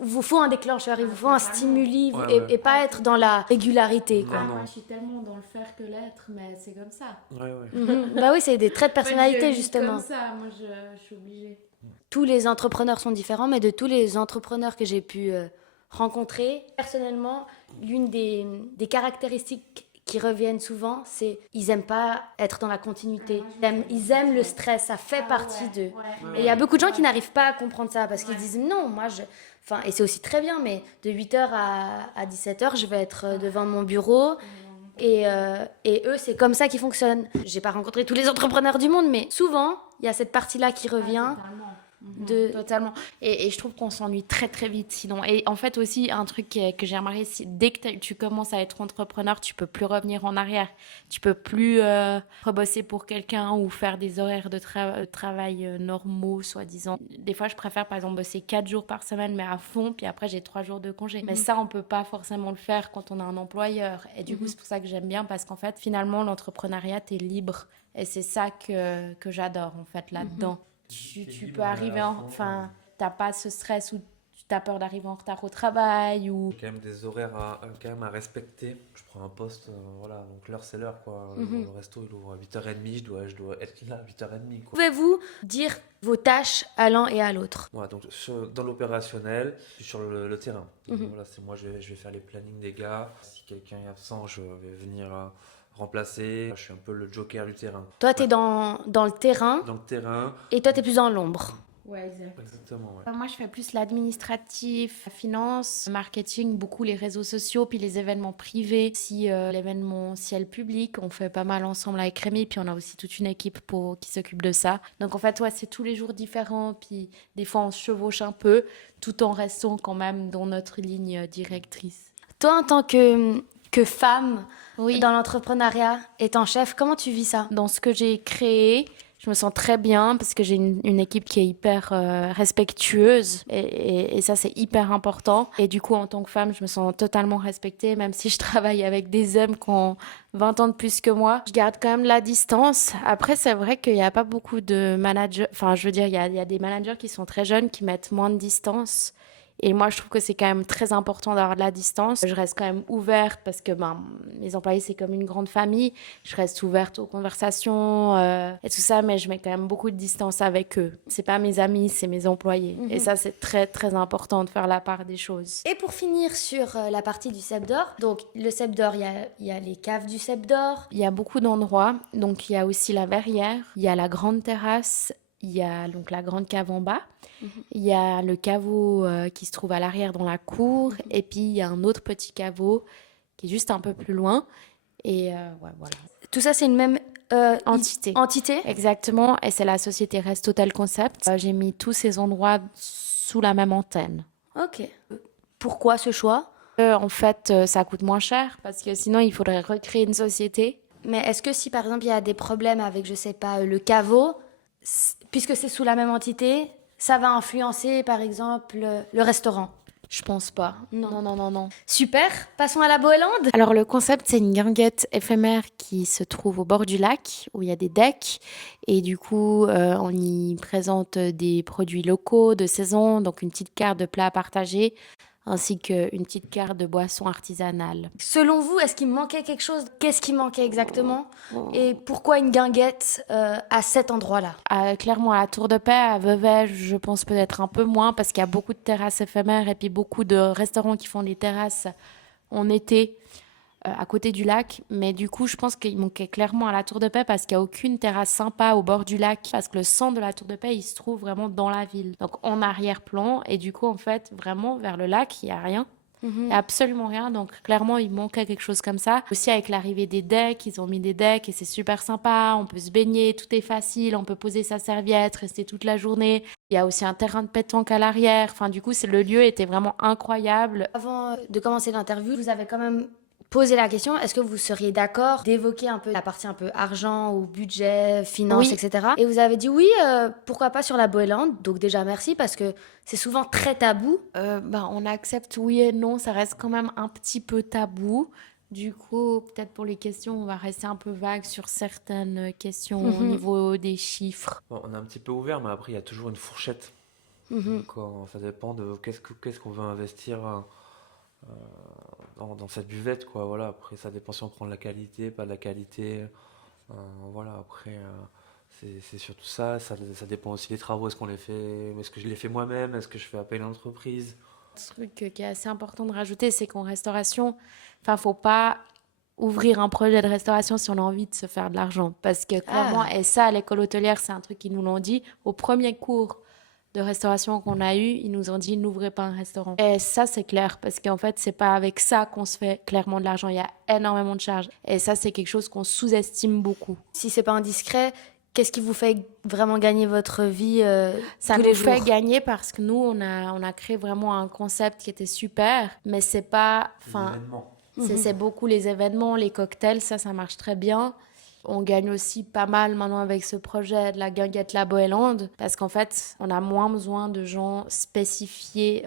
vous faut un déclencheur, il vous faut un stimuli et pas être dans la régularité, quoi. Non. Moi, je suis tellement dans le faire que l'être, mais c'est comme ça. Ouais. Bah oui, c'est des traits de personnalité, justement. Comme ça, moi, je suis obligée. Tous les entrepreneurs sont différents, mais de tous les entrepreneurs que j'ai pu rencontrer, personnellement, l'une des caractéristiques qui reviennent souvent, c'est ils aiment pas être dans la continuité. Ils aiment le stress, ça fait partie d'eux. Et il y a beaucoup de gens qui n'arrivent pas à comprendre ça parce qu'ils disent non, moi je... Enfin, et c'est aussi très bien, mais de 8h à 17h, je vais être devant mon bureau. Et eux, c'est comme ça qu'ils fonctionnent. J'ai pas rencontré tous les entrepreneurs du monde, mais souvent, il y a cette partie-là qui revient. Totalement. Et je trouve qu'on s'ennuie très très vite sinon. Et en fait aussi un truc que j'ai remarqué, dès que tu commences à être entrepreneur, tu peux plus revenir en arrière. Tu peux plus rebosser pour quelqu'un ou faire des horaires de travail normaux, soi-disant. Des fois, je préfère par exemple bosser 4 jours par semaine, mais à fond, puis après j'ai 3 jours de congé. Mais ça, on peut pas forcément le faire quand on a un employeur. Et du coup, c'est pour ça que j'aime bien, parce qu'en fait, finalement, l'entrepreneuriat, t'es libre. Et c'est ça que j'adore, en fait, là-dedans. Tu peux arriver enfin, t'as pas ce stress où tu as peur d'arriver en retard au travail ou... J'ai quand même des horaires à respecter. Je prends un poste, voilà, donc l'heure c'est l'heure, quoi. Le resto il ouvre à 8h30, je dois être là à 8h30, quoi. Pouvez-vous dire vos tâches à l'un et à l'autre? Voilà, donc dans l'opérationnel, je suis sur le terrain. Donc, voilà, c'est moi, je vais faire les plannings des gars. Si quelqu'un est absent, je vais venir remplacer. Je suis un peu le joker du terrain. Toi, t'es dans le terrain Dans le terrain. et toi, t'es plus dans l'ombre. Ouais, exact. Exactement, ouais. Moi, je fais plus l'administratif, la finance, marketing, beaucoup les réseaux sociaux, puis les événements privés. Si l'événementiel public, on fait pas mal ensemble avec Rémi, puis on a aussi toute une équipe qui s'occupe de ça. Donc en fait, ouais, c'est tous les jours différents, puis des fois on se chevauche un peu, tout en restant quand même dans notre ligne directrice. Toi, en tant que femme Oui. dans l'entrepreneuriat, étant chef, comment tu vis ça? Dans ce que j'ai créé, je me sens très bien parce que j'ai une équipe qui est hyper respectueuse et ça c'est hyper important. Et du coup en tant que femme, je me sens totalement respectée même si je travaille avec des hommes qui ont 20 ans de plus que moi. Je garde quand même la distance. Après c'est vrai qu'il n'y a pas beaucoup de managers, enfin je veux dire il y a des managers qui sont très jeunes qui mettent moins de distance. Et moi, je trouve que c'est quand même très important d'avoir de la distance. Je reste quand même ouverte parce que mes employés, c'est comme une grande famille. Je reste ouverte aux conversations et tout ça, mais je mets quand même beaucoup de distance avec eux. C'est pas mes amis, c'est mes employés. Et ça, c'est très, très important de faire la part des choses. Et pour finir sur la partie du Cep d'Or, donc le Cep d'Or, il y a les caves du Cep d'Or. Il y a beaucoup d'endroits. Donc, il y a aussi la verrière, il y a la grande terrasse, il y a donc la grande cave en bas. Il y a le caveau qui se trouve à l'arrière dans la cour. Et puis, il y a un autre petit caveau qui est juste un peu plus loin. Et ouais, voilà. Tout ça, c'est une même Entité. Exactement. Et c'est la société Rest Hotel Concept. J'ai mis tous ces endroits sous la même antenne. Ok. Pourquoi ce choix? En fait, ça coûte moins cher parce que sinon, il faudrait recréer une société. Mais est-ce que si, par exemple, il y a des problèmes avec, je sais pas, le caveau, puisque c'est sous la même entité, ça va influencer, par exemple, le restaurant? Je pense pas. Non. Non. Super, passons à la Boélande. Alors, le concept, c'est une guinguette éphémère qui se trouve au bord du lac, où il y a des decks. Et du coup, on y présente des produits locaux de saison, donc une petite carte de plats à partager, ainsi qu'une petite carte de boissons artisanales. Selon vous, est-ce qu'il manquait quelque chose? Qu'est-ce qui manquait exactement? Et pourquoi une guinguette à cet endroit-là? Clairement, à la Tour de Paix, à Vevey, je pense peut-être un peu moins, parce qu'il y a beaucoup de terrasses éphémères et puis beaucoup de restaurants qui font des terrasses en été à côté du lac. Mais du coup, je pense qu'il manquait clairement à la Tour de Paix parce qu'il n'y a aucune terrasse sympa au bord du lac. Parce que le centre de la Tour de Paix, il se trouve vraiment dans la ville. Donc en arrière-plan. Et du coup, en fait, vraiment vers le lac, il n'y a rien. Il n'y a absolument rien. Donc clairement, il manquait quelque chose comme ça. Aussi avec l'arrivée des decks, ils ont mis des decks et c'est super sympa. On peut se baigner, tout est facile. On peut poser sa serviette, rester toute la journée. Il y a aussi un terrain de pétanque à l'arrière. Enfin, du coup, le lieu était vraiment incroyable. Avant de commencer l'interview, vous avez quand même posé la question, est-ce que vous seriez d'accord d'évoquer un peu la partie un peu argent ou budget, finance, Oui. etc. Et vous avez dit oui, pourquoi pas sur la Boélande. Donc déjà merci parce que c'est souvent très tabou. On accepte oui et non, ça reste quand même un petit peu tabou. Du coup, peut-être pour les questions, on va rester un peu vague sur certaines questions au niveau des chiffres. Bon, on est un petit peu ouvert, mais après, il y a toujours une fourchette. Donc, ça dépend de qu'est-ce qu'on veut investir dans cette buvette, quoi. Voilà. Après, ça dépend si on prend de la qualité, pas de la qualité. Voilà. Après, c'est surtout ça dépend aussi des travaux. Est-ce qu'on les fait, est-ce que je les fais moi-même? Est-ce que je fais appel à une entreprise? Un truc qui est assez important de rajouter, c'est qu'en restauration, faut pas ouvrir un projet de restauration si on a envie de se faire de l'argent. Parce que clairement, et ça, à l'école hôtelière, c'est un truc qu'ils nous l'ont dit. Au premier cours de restauration qu'on a eu, ils nous ont dit n'ouvrez pas un restaurant. Et ça, c'est clair, parce qu'en fait, c'est pas avec ça qu'on se fait clairement de l'argent. Il y a énormément de charges. Et ça, c'est quelque chose qu'on sous-estime beaucoup. Si c'est pas indiscret, qu'est-ce qui vous fait vraiment gagner votre vie Ça tous nous les fait jours? gagner parce que nous, on a créé vraiment un concept qui était super, mais c'est pas... C'est beaucoup les événements, les cocktails, ça marche très bien. On gagne aussi pas mal maintenant avec ce projet de la guinguette La Boélande parce qu'en fait, on a moins besoin de gens spécifiés,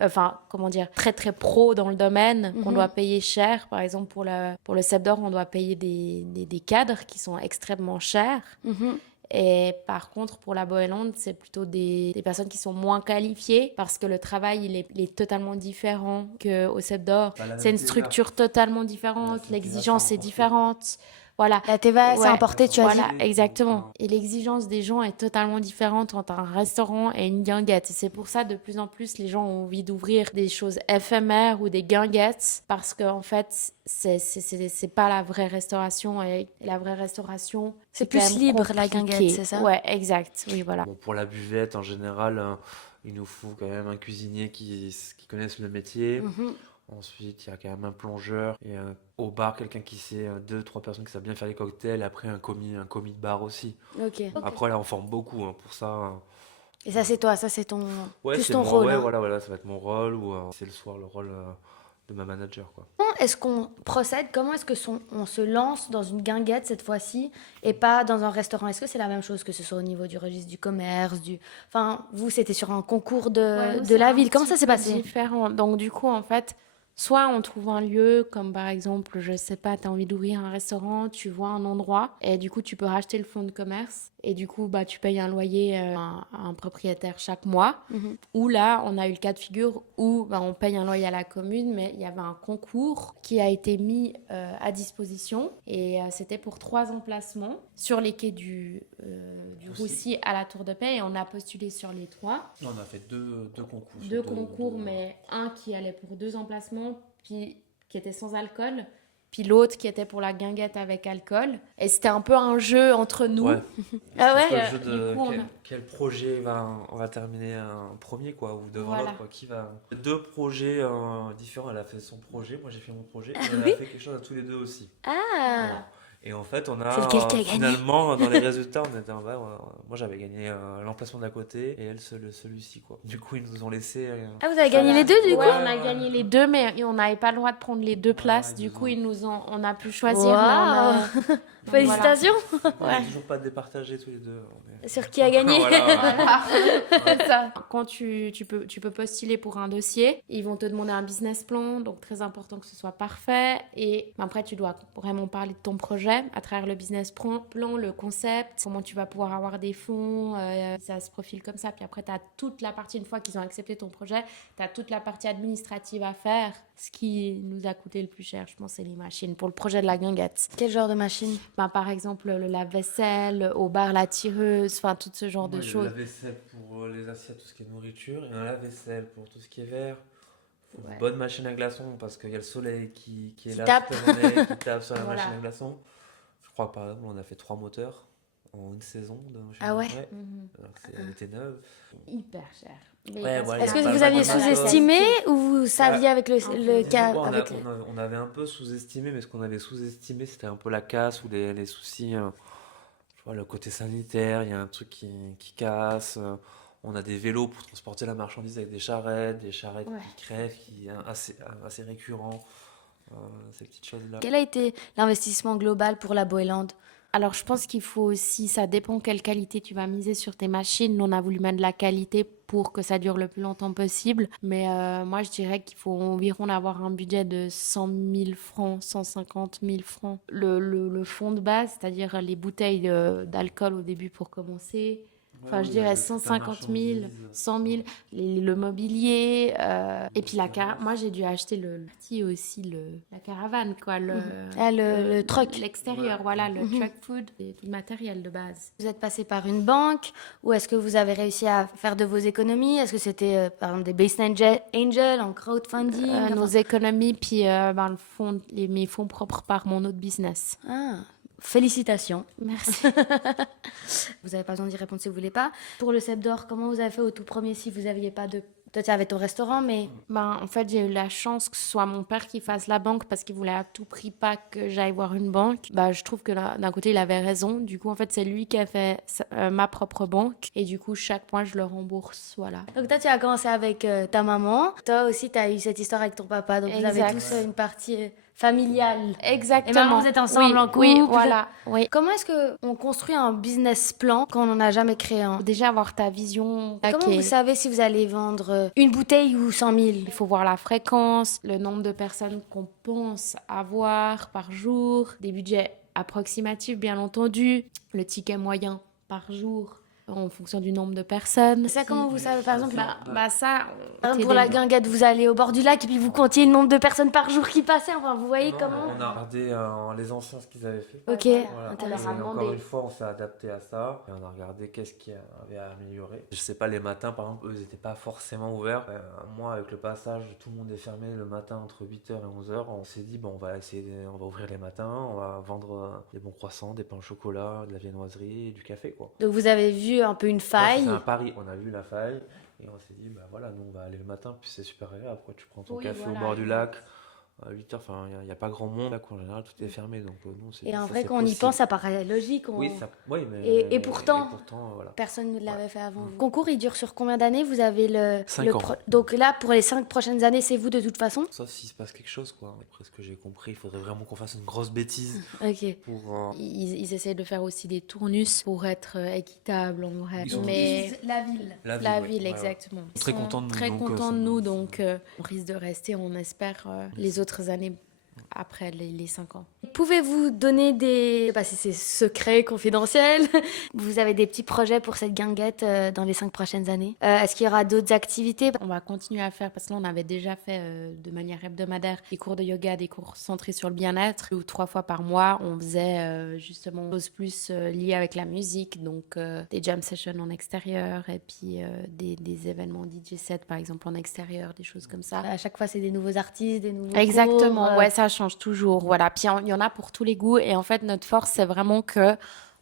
très très pros dans le domaine qu'on doit payer cher. Par exemple, pour le Cep d'Or, on doit payer des cadres qui sont extrêmement chers. Et par contre, pour la Boélande, c'est plutôt des personnes qui sont moins qualifiées parce que le travail, il est totalement différent qu'au Cep d'Or. C'est une structure totalement différente, l'exigence est différente. Voilà. La TVA, c'est Ouais. importé, tu as dit. Voilà, exactement. Et l'exigence des gens est totalement différente entre un restaurant et une guinguette. Et c'est pour ça, de plus en plus, les gens ont envie d'ouvrir des choses éphémères ou des guinguettes parce qu'en fait, c'est pas la vraie restauration. Et la vraie restauration, C'est quand plus même libre, la compliqué. guinguette, c'est ça? Ouais, exact. Oui, voilà. Bon, pour la buvette, en général, il nous faut quand même un cuisinier qui connaisse le métier. Mhm. Ensuite, il y a quand même un plongeur et au bar, quelqu'un qui sait, deux, trois personnes qui savent bien faire les cocktails. Après, un commis de bar aussi. Ok. Après, là, on forme beaucoup pour ça. Et ça, c'est toi, ça, c'est ton... Ouais, plus c'est ton moi, rôle. ouais, Hein. voilà, ça va être mon rôle ou c'est le soir le rôle de ma manager, quoi. Comment est-ce qu'on procède? Comment est-ce que on se lance dans une guinguette cette fois-ci et pas dans un restaurant? Est-ce que c'est la même chose que ce soit au niveau du registre du commerce, du... Enfin, vous, c'était sur un concours de la ville. Comment ça s'est passé? Différent. Donc, du coup, en fait, soit on trouve un lieu, comme par exemple, je sais pas, tu as envie d'ouvrir un restaurant, tu vois un endroit, et du coup, tu peux racheter le fonds de commerce, et du coup, bah, tu payes un loyer à un propriétaire chaque mois. Mhm. Ou là, on a eu le cas de figure où bah, on paye un loyer à la commune, mais il y avait un concours qui a été mis à disposition, et c'était pour 3 emplacements sur les quais du Roussy à la Tour de Paix, et on a postulé sur les 3. On a fait deux concours. Deux concours, mais un qui allait pour 2 emplacements, puis qui était sans alcool, puis l'autre qui était pour la guinguette avec alcool. Et c'était un peu un jeu entre nous. Ouais. Ah ouais? C'est ouais, le jeu de du coup, quel projet on va terminer en premier, quoi, ou devant Voilà. l'autre, quoi. Qui va... Deux projets différents. Elle a fait son projet, moi j'ai fait mon projet, et on oui a fait quelque chose à tous les deux aussi. Ah! Voilà. Et en fait, on a C'est lequel qui a gagné? finalement dans les résultats, on était en bas. Moi, j'avais gagné l'emplacement d'à côté et elle celui-ci, quoi. Du coup, ils nous ont laissé. Ah, vous avez gagné les deux, du Ouais, coup? on a gagné les deux, mais on n'avait pas le droit de prendre les deux places. ils Du nous coup, ont- on a pu choisir. Waouh. Mais donc, Félicitations! On Ouais. n'a toujours pas départagé tous les deux. Sur qui a gagné? Voilà. C'est ça. Quand tu peux postuler pour un dossier, ils vont te demander un business plan, donc très important que ce soit parfait. Et après, tu dois vraiment parler de ton projet à travers le business plan, le concept, comment tu vas pouvoir avoir des fonds, ça se profile comme ça. Puis après, tu as toute la partie, une fois qu'ils ont accepté ton projet, tu as toute la partie administrative à faire. Ce qui nous a coûté le plus cher, je pense, c'est les machines pour le projet de la guinguette. Quel genre de machine? Ben, par exemple, le lave-vaisselle, au bar, la tireuse, enfin, tout ce genre de Le choses. lave-vaisselle pour les assiettes, tout ce qui est nourriture, et un lave-vaisselle pour tout ce qui est verre. Faut Ouais. une bonne machine à glaçons parce qu'il y a le soleil qui est Qui là tape. toute la journée, qui tape sur la Voilà. machine à glaçons. Je crois par exemple, on a fait 3 moteurs en une saison. Ah ouais? Mhm. Alors que elle était neuve. Hyper cher. Mais Ouais, parce voilà, Est-ce il y que a vous pas aviez mal de sous-estimé ou vous saviez avec le cas? On, Avec on avait un peu sous-estimé, mais ce qu'on avait sous-estimé, c'était un peu la casse ou les soucis. Je vois, le côté sanitaire, il y a un truc qui casse. On a des vélos pour transporter la marchandise avec des charrettes Ouais. qui crèvent, qui est assez récurrent. Ces petites choses-là. Quel a été l'investissement global pour la Boyland? Alors, je pense qu'il faut aussi, ça dépend quelle qualité tu vas miser sur tes machines. Nous, on a voulu mettre de la qualité pour que ça dure le plus longtemps possible. Mais moi, je dirais qu'il faut environ avoir un budget de 100 000 francs, 150 000 francs. Le fond de base, c'est-à-dire les bouteilles d'alcool au début pour commencer. Enfin, je dirais 150 000, 100 000, le mobilier, et puis moi j'ai dû acheter le petit aussi, la caravane, quoi, Ah, le truck. l'extérieur, Ouais. voilà, le truck food, et tout le matériel de base. Vous êtes passé par une banque ou est-ce que vous avez réussi à faire de vos économies? Est-ce que c'était par exemple des Based Angel en crowdfunding? Enfin- Nos économies, puis mes fonds propres par mon autre business. Ah, félicitations. Merci. Vous n'avez pas besoin d'y répondre si vous voulez pas. Pour le Cep d'Or, comment vous avez fait au tout premier si vous n'aviez pas de... Toi, tu avais ton restaurant, mais... En fait, j'ai eu la chance que ce soit mon père qui fasse la banque parce qu'il voulait à tout prix pas que j'aille voir une banque. Je trouve que d'un côté, il avait raison. Du coup, en fait, c'est lui qui a fait ma propre banque. Et du coup, chaque mois, je le rembourse. Voilà. Donc toi, tu as commencé avec ta maman. Toi aussi, tu as eu cette histoire avec ton papa. Donc vous avez Exact. tous une partie familiale. Exactement. Et maintenant, vous êtes ensemble en couple. Oui, voilà. Oui. Comment est-ce qu'on construit un business plan quand on n'en a jamais créé un? Déjà, avoir ta vision. Comment vous savez si vous allez vendre une bouteille ou 100 000? Il faut voir la fréquence, le nombre de personnes qu'on pense avoir par jour, des budgets approximatifs, bien entendu, le ticket moyen par jour en fonction du nombre de personnes. Ça, comment vous savez, par exemple, Ça, par exemple, pour la guinguette, vous allez au bord du lac et puis vous comptiez le nombre de personnes par jour qui passaient. Enfin, vous voyez comment? On a regardé les anciens ce qu'ils avaient fait. Ok, Voilà. intéressant. Et encore une fois, on s'est adapté à ça et on a regardé qu'est-ce qui avait à améliorer. Je sais pas, les matins, par exemple, eux, ils n'étaient pas forcément ouverts. Moi, avec le passage, tout le monde est fermé le matin entre 8h et 11h. On s'est dit, bon, on va ouvrir les matins, on va vendre des bons croissants, des pains au chocolat, de la viennoiserie et du café, quoi. Donc vous avez vu un peu une faille. C'est un pari, on a vu la faille et on s'est dit, bah voilà, nous on va aller le matin, puis c'est super agréable, quoi. Tu prends ton café au bord du lac. À 8h, enfin, il n'y a pas grand monde. Là, en général, tout est fermé. Donc, nous, Et en vrai, quand on y pense, ça paraît logique. Oui, mais. Et pourtant, voilà. personne ne l'avait fait avant vous. Le concours, il dure sur combien d'années? Vous avez 5 ans. Donc là, pour les 5 prochaines années, c'est vous de toute façon? Sauf s'il se passe quelque chose, quoi. Après ce que j'ai compris, il faudrait vraiment qu'on fasse une grosse bêtise. Ok. Ils essaient de faire aussi des tournus pour être équitables, en vrai. Mais la ville. La ville, exactement. Ils Très sont contents de nous. Très contents de nous, donc on risque de rester, on espère, les autres années après les 5 ans. Pouvez-vous donner des... Je sais pas si c'est secret, confidentiel. Vous avez des petits projets pour cette guinguette dans les 5 prochaines années? Est-ce qu'il y aura d'autres activités? On va continuer à faire, parce que là, on avait déjà fait de manière hebdomadaire des cours de yoga, des cours centrés sur le bien-être. 2 ou 3 fois par mois, on faisait justement des choses plus liées avec la musique, donc des jam sessions en extérieur et puis des événements DJ set, par exemple, en extérieur, des choses comme ça. À chaque fois, c'est des nouveaux artistes, des nouveaux Exactement, cours, ouais, ça change toujours, voilà. Puis il y en a pour tous les goûts et en fait, notre force, c'est vraiment que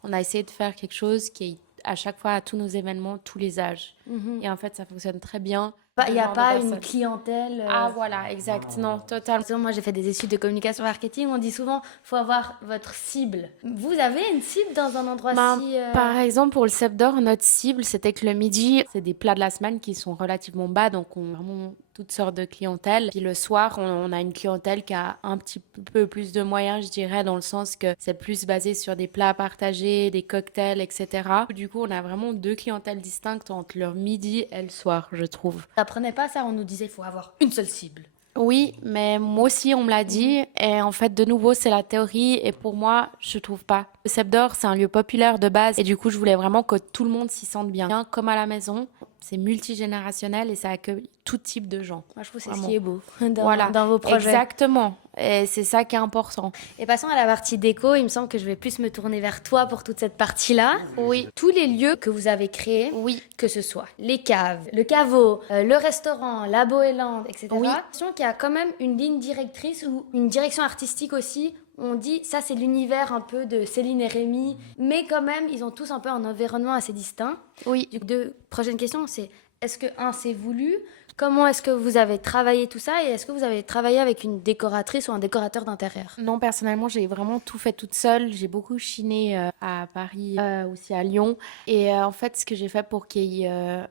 on a essayé de faire quelque chose qui est à chaque fois à tous nos événements, tous les âges. Et en fait, ça fonctionne très bien. Il n'y a Genre de pas une personnes. clientèle... Ah voilà, exact, non, totalement. Parce que moi, j'ai fait des études de communication marketing. On dit souvent, faut avoir votre cible. Vous avez une cible dans un endroit si... Par exemple, pour le Cep d'Or, notre cible, c'était que le midi, c'est des plats de la semaine qui sont relativement bas, donc on a vraiment toutes sortes de clientèle. Puis le soir, on a une clientèle qui a un petit peu plus de moyens, je dirais, dans le sens que c'est plus basé sur des plats partagés, des cocktails, etc. Du coup, on a vraiment 2 clientèles distinctes entre le midi et le soir, je trouve. Ça prenait pas ça, on nous disait, faut avoir une seule cible. Oui, mais moi aussi, on me l'a dit. Et en fait, de nouveau, c'est la théorie. Et pour moi, je trouve pas. Le Cep d'Or, c'est un lieu populaire de base. Et du coup, je voulais vraiment que tout le monde s'y sente bien. Comme à la maison, c'est multigénérationnel et ça accueille tout type de gens. Moi, je trouve que c'est ce Vraiment. qui est beau Voilà, dans vos projets. exactement. Et c'est ça qui est important. Et passons à la partie déco. Il me semble que je vais plus me tourner vers toi pour toute cette partie-là. Oui. Tous les lieux que vous avez créés, Oui. que ce soit les caves, le caveau, le restaurant, la Boéland, etc. Oui. J'ai l'impression qu'il y a quand même une ligne directrice ou une direction artistique aussi. On dit, ça c'est l'univers un peu de Céline et Rémi, mais quand même, ils ont tous un peu un environnement assez distinct. Oui. Du coup, prochaine question, c'est est-ce que, c'est voulu? Comment est-ce que vous avez travaillé tout ça? Et est-ce que vous avez travaillé avec une décoratrice ou un décorateur d'intérieur? Non, personnellement, j'ai vraiment tout fait toute seule. J'ai beaucoup chiné à Paris, aussi à Lyon. Et en fait, ce que j'ai fait pour qu'il y ait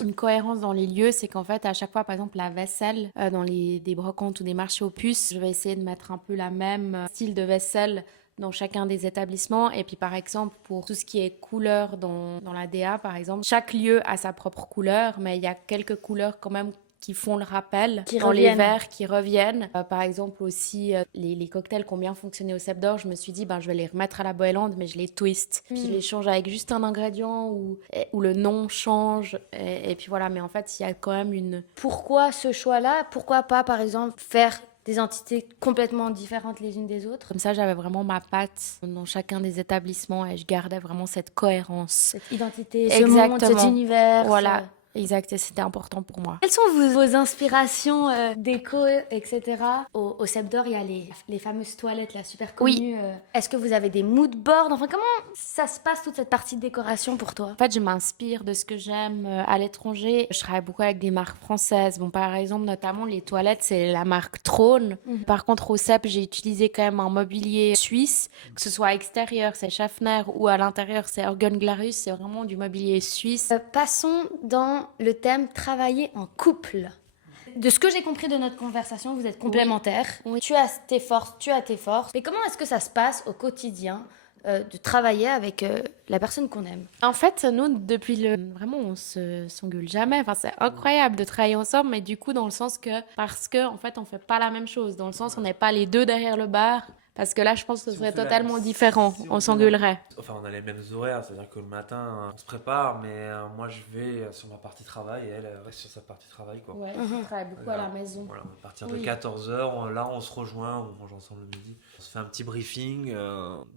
une cohérence dans les lieux, c'est qu'en fait, à chaque fois, par exemple, la vaisselle dans des brocantes ou des marchés aux puces, je vais essayer de mettre un peu la même style de vaisselle dans chacun des établissements. Et puis, par exemple, pour tout ce qui est couleur dans la DA, par exemple, chaque lieu a sa propre couleur, mais il y a quelques couleurs quand même qui font le rappel dans les verres qui reviennent. Par exemple aussi, les cocktails qui ont bien fonctionné au Cep d'Or, je me suis dit, je vais les remettre à la Boéland, mais je les twist. Puis je les change avec juste un ingrédient où le nom change. Et puis voilà, mais en fait, il y a quand même une... Pourquoi ce choix-là? Pourquoi pas, par exemple, faire des entités complètement différentes les unes des autres? Comme ça, j'avais vraiment ma patte dans chacun des établissements et je gardais vraiment cette cohérence. Cette identité, ce monde, cet univers. Voilà. Exact, et c'était important pour moi. Quelles sont vos inspirations déco, etc. Au Cep d'Or, il y a les fameuses toilettes là, super connues. Oui. Est-ce que vous avez des mood boards? Enfin, comment ça se passe toute cette partie de décoration pour toi? En fait, je m'inspire de ce que j'aime à l'étranger. Je travaille beaucoup avec des marques françaises. Bon, par exemple, notamment les toilettes, c'est la marque Trône. Par contre, au Cep, j'ai utilisé quand même un mobilier suisse, que ce soit extérieur, c'est Schaffner, ou à l'intérieur, c'est Orgon Glarus. C'est vraiment du mobilier suisse. Passons dans le thème travailler en couple. De ce que j'ai compris de notre conversation, vous êtes complémentaires. Oui. Tu as tes forces, tu as tes forces. Mais comment est-ce que ça se passe au quotidien de travailler avec la personne qu'on aime? En fait, nous, vraiment, on s'engueule jamais. Enfin, c'est incroyable de travailler ensemble, mais du coup, dans le sens que... Parce que, en fait, on fait pas la même chose. Dans le sens, on n'est pas les deux derrière le bar Parce que là, je pense que ce Si on serait fait la- totalement si différent. on On fait s'engueulerait. Enfin, on a les mêmes horaires, c'est-à-dire que le matin, on se prépare, mais moi je vais sur ma partie travail et elle reste sur sa partie travail, quoi. Ouais, Mhm. tu travailles beaucoup à la maison. Voilà, à partir de Oui. 14h, là on se rejoint, on mange ensemble le midi. On se fait un petit briefing,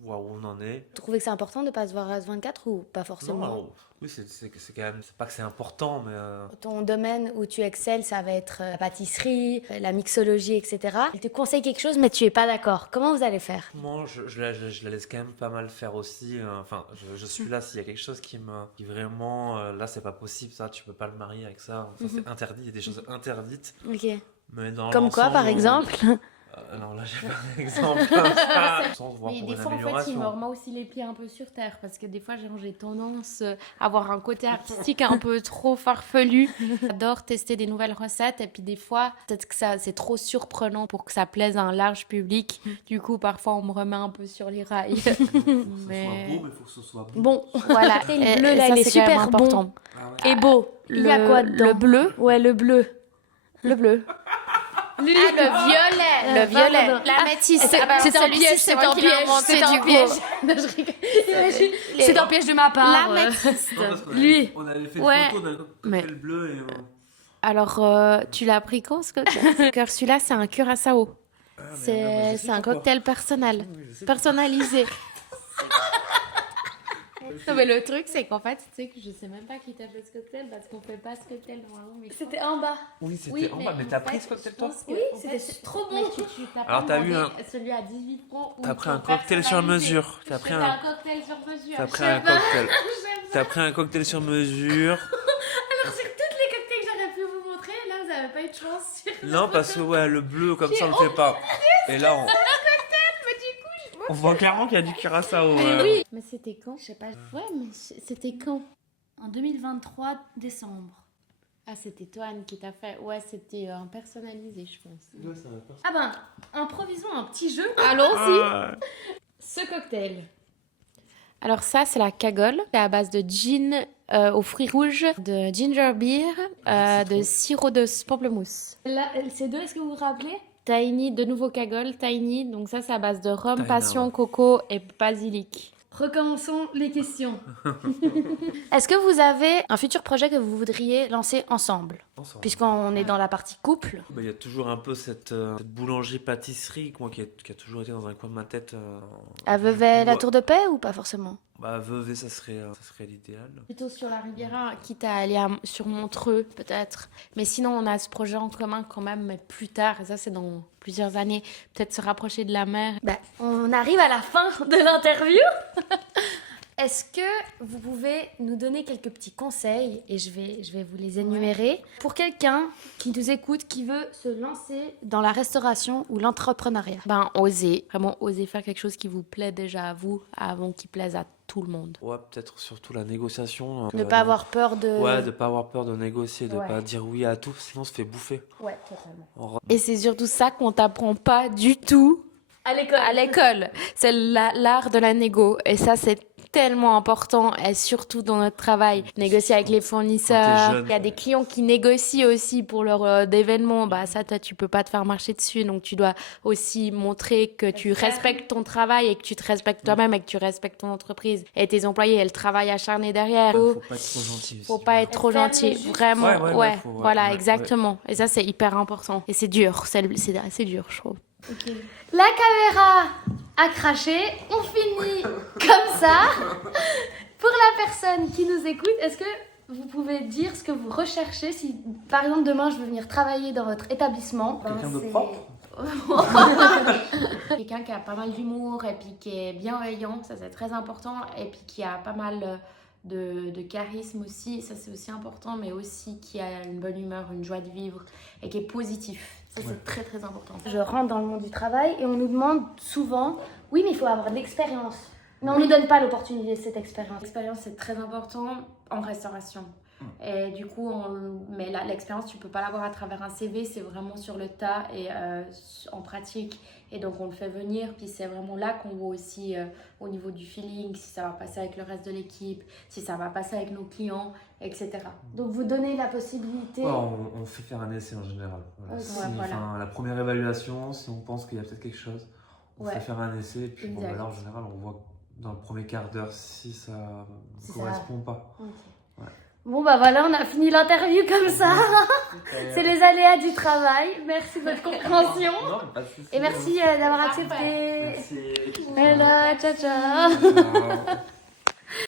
voir où on en est. Vous trouvez que c'est important de pas se voir à 24 ou pas Non, forcément? alors, oui, c'est quand même, c'est pas que c'est important, mais Ton domaine où tu excelles, ça va être la pâtisserie, la mixologie, etc. Elle te conseille quelque chose, mais tu es pas d'accord. Comment vous allez faire? moi je la laisse quand même pas mal faire aussi. Enfin, je suis là s'il y a quelque chose qui vraiment, là c'est pas possible, ça, tu peux pas le marier avec ça. Ça c'est interdit, il y a des choses interdites. Ok. Mais dans Comme quoi, par l'ensemble, exemple? non, là j'ai pas d'exemple. Sans voir Mais pour des une fois, en fait, il amélioration. me remet aussi les pieds un peu sur terre. Parce que des fois, j'ai tendance à avoir un côté artistique un peu trop farfelu. J'adore tester des nouvelles recettes. Et puis des fois, peut-être que c'est trop surprenant pour que ça plaise à un large public. Du coup, parfois, on me remet un peu sur les rails. Faut que ce soit Mais- beau, mais faut que ce soit bon. Bon, voilà. Et- Le bleu, et là, ça, il est c'est quand même super important. bon Ah ouais. et beau. Il y a quoi dedans? Le bleu. Ouais, le bleu. Le bleu. Lui. Ah, le violet. Le violet. pardon. La métisse. C'est Ah bah, c'est un celui-ci, piège, c'est c'est moi un qui l'ai piège, inventé, c'est un du coup. piège. Non, je rigole. Imagine, c'est un piège de ma part. La métisse. Non, parce qu'on Lui. on avait fait Ouais. une photo, on avait Mais- fait le bleu et Alors, tu l'as pris quand, ce cocktail? Car celui-là, c'est un curaçao. Ah, mais non, mais je C'est sais c'est un pourquoi. cocktail personnel. Oui, je sais Personnalisé. Non, mais le truc, c'est qu'en fait, tu sais que je sais même pas qui t'a fait ce cocktail parce qu'on fait pas ce cocktail normalement. Mais C'était en bas. Oui, c'était Oui, en bas, mais t'as en pris fait, ce cocktail je toi pense que, Oui, en c'était fait, trop mais bon. tu t'as Alors, pas t'as eu demandé celui à 18 francs ou T'as pris un ton cocktail sur personnalisé. mesure. T'as pris C'était un, cocktail sur mesure. t'as pris un cocktail. T'as pris un cocktail sur mesure. Alors, sur tous les cocktails que j'aurais pu vous montrer, là, vous avez pas eu de chance. Non, parce que ouais, le bleu comme ça on le fait pas. Et là, on voit clairement qu'il y a du curaçao. Oui. Mais c'était quand? Je sais pas. Ouais, mais c'était quand? En 2023, décembre. Ah, c'était toi, Anne, qui t'a fait. Ouais, c'était un personnalisé, je pense. Ah ben, improvisons un petit jeu. Allons-y. Ah, Ce cocktail. Alors ça, c'est la cagole. C'est à base de gin aux fruits rouges, de ginger beer, de sirop de pamplemousse. Là, ces deux, est-ce que vous vous rappelez? Tiny, de nouveau cagole, tiny. Donc ça, c'est à base de rhum, Tiny, passion, ouais. coco et basilic. Recommençons les questions. Est-ce que vous avez un futur projet que vous voudriez lancer ensemble? ensemble. Puisqu'on est dans la partie couple. Bah, il y a toujours un peu cette boulangerie-pâtisserie moi, qui a toujours été dans un coin de ma tête. À Vevey, la Ouais. Tour de Paix ou pas forcément? Bah, Vevey, ça serait l'idéal. Plutôt sur la Riviera, quitte à aller sur Montreux, peut-être. Mais sinon, on a ce projet en commun quand même, mais plus tard. Et ça, c'est dans plusieurs années. Peut-être se rapprocher de la mer. Bah, on arrive à la fin de l'interview. Est-ce que vous pouvez nous donner quelques petits conseils, et je vais vous les énumérer, pour quelqu'un qui nous écoute, qui veut se lancer dans la restauration ou l'entrepreneuriat? Ben, oser. Vraiment, oser faire quelque chose qui vous plaît déjà à vous, avant qu'il plaise à tout le monde. Ouais, peut-être surtout la négociation. Ne pas avoir peur de... Ouais, de pas avoir peur de négocier, de Ouais. pas dire oui à tout, sinon on se fait bouffer. Ouais, totalement. Et c'est surtout ça qu'on t'apprend pas du tout À l'école. à l'école. C'est l'art de la négo. Et ça, c'est tellement important, et surtout dans notre travail. Négocier avec les fournisseurs. jeune. Il y a des clients qui négocient aussi pour leur événement. Bah, ça, toi, tu peux pas te faire marcher dessus. Donc, tu dois aussi montrer que tu respectes ton travail et que tu te respectes toi-même et que tu respectes ton entreprise. Et tes employés, elles travaillent acharné derrière. Faut pas être trop gentil. Faut aussi. pas être trop Ferme gentil, juste. vraiment. Ouais, ouais, Ouais, faut- ouais, voilà, ouais, exactement. Et ça, c'est hyper important. Et c'est dur, c'est assez dur, je trouve. La caméra a craché, on finit comme ça. Pour la personne qui nous écoute, est-ce que vous pouvez dire ce que vous recherchez si, par exemple, demain je veux venir travailler dans votre établissement? Quelqu'un de c'est- propre. Quelqu'un qui a pas mal d'humour et puis qui est bienveillant, ça c'est très important. Et puis qui a pas mal de charisme aussi, ça c'est aussi important. Mais aussi qui a une bonne humeur, une joie de vivre et qui est positif. Ça c'est très très important. Je rentre dans le monde du travail et on nous demande souvent, oui mais il faut avoir de l'expérience. Mais on ne nous donne pas l'opportunité de cette expérience. L'expérience c'est très important en restauration. Et du coup, mais l'expérience, tu peux pas l'avoir à travers un CV, c'est vraiment sur le tas et en pratique. Et donc, on le fait venir. Puis c'est vraiment là qu'on voit aussi au niveau du feeling, si ça va passer avec le reste de l'équipe, si ça va passer avec nos clients, etc. Donc vous donnez la possibilité. Ouais, on fait faire un essai en général. Voilà. Ok. Si, Ouais, voilà. enfin, la première évaluation, si on pense qu'il y a peut-être quelque chose, on Ouais. fait faire un essai, et puis bon, Exact. bah là en général on voit dans le premier quart d'heure si ça Si ne ça- correspond pas. Ok. Ouais. Bon bah voilà, on a fini l'interview comme ça. C'est les aléas du travail. Merci de votre compréhension. Non, pas de souci. Et merci d'avoir Parfait. accepté. Merci. Voilà, ciao ciao. Ciao.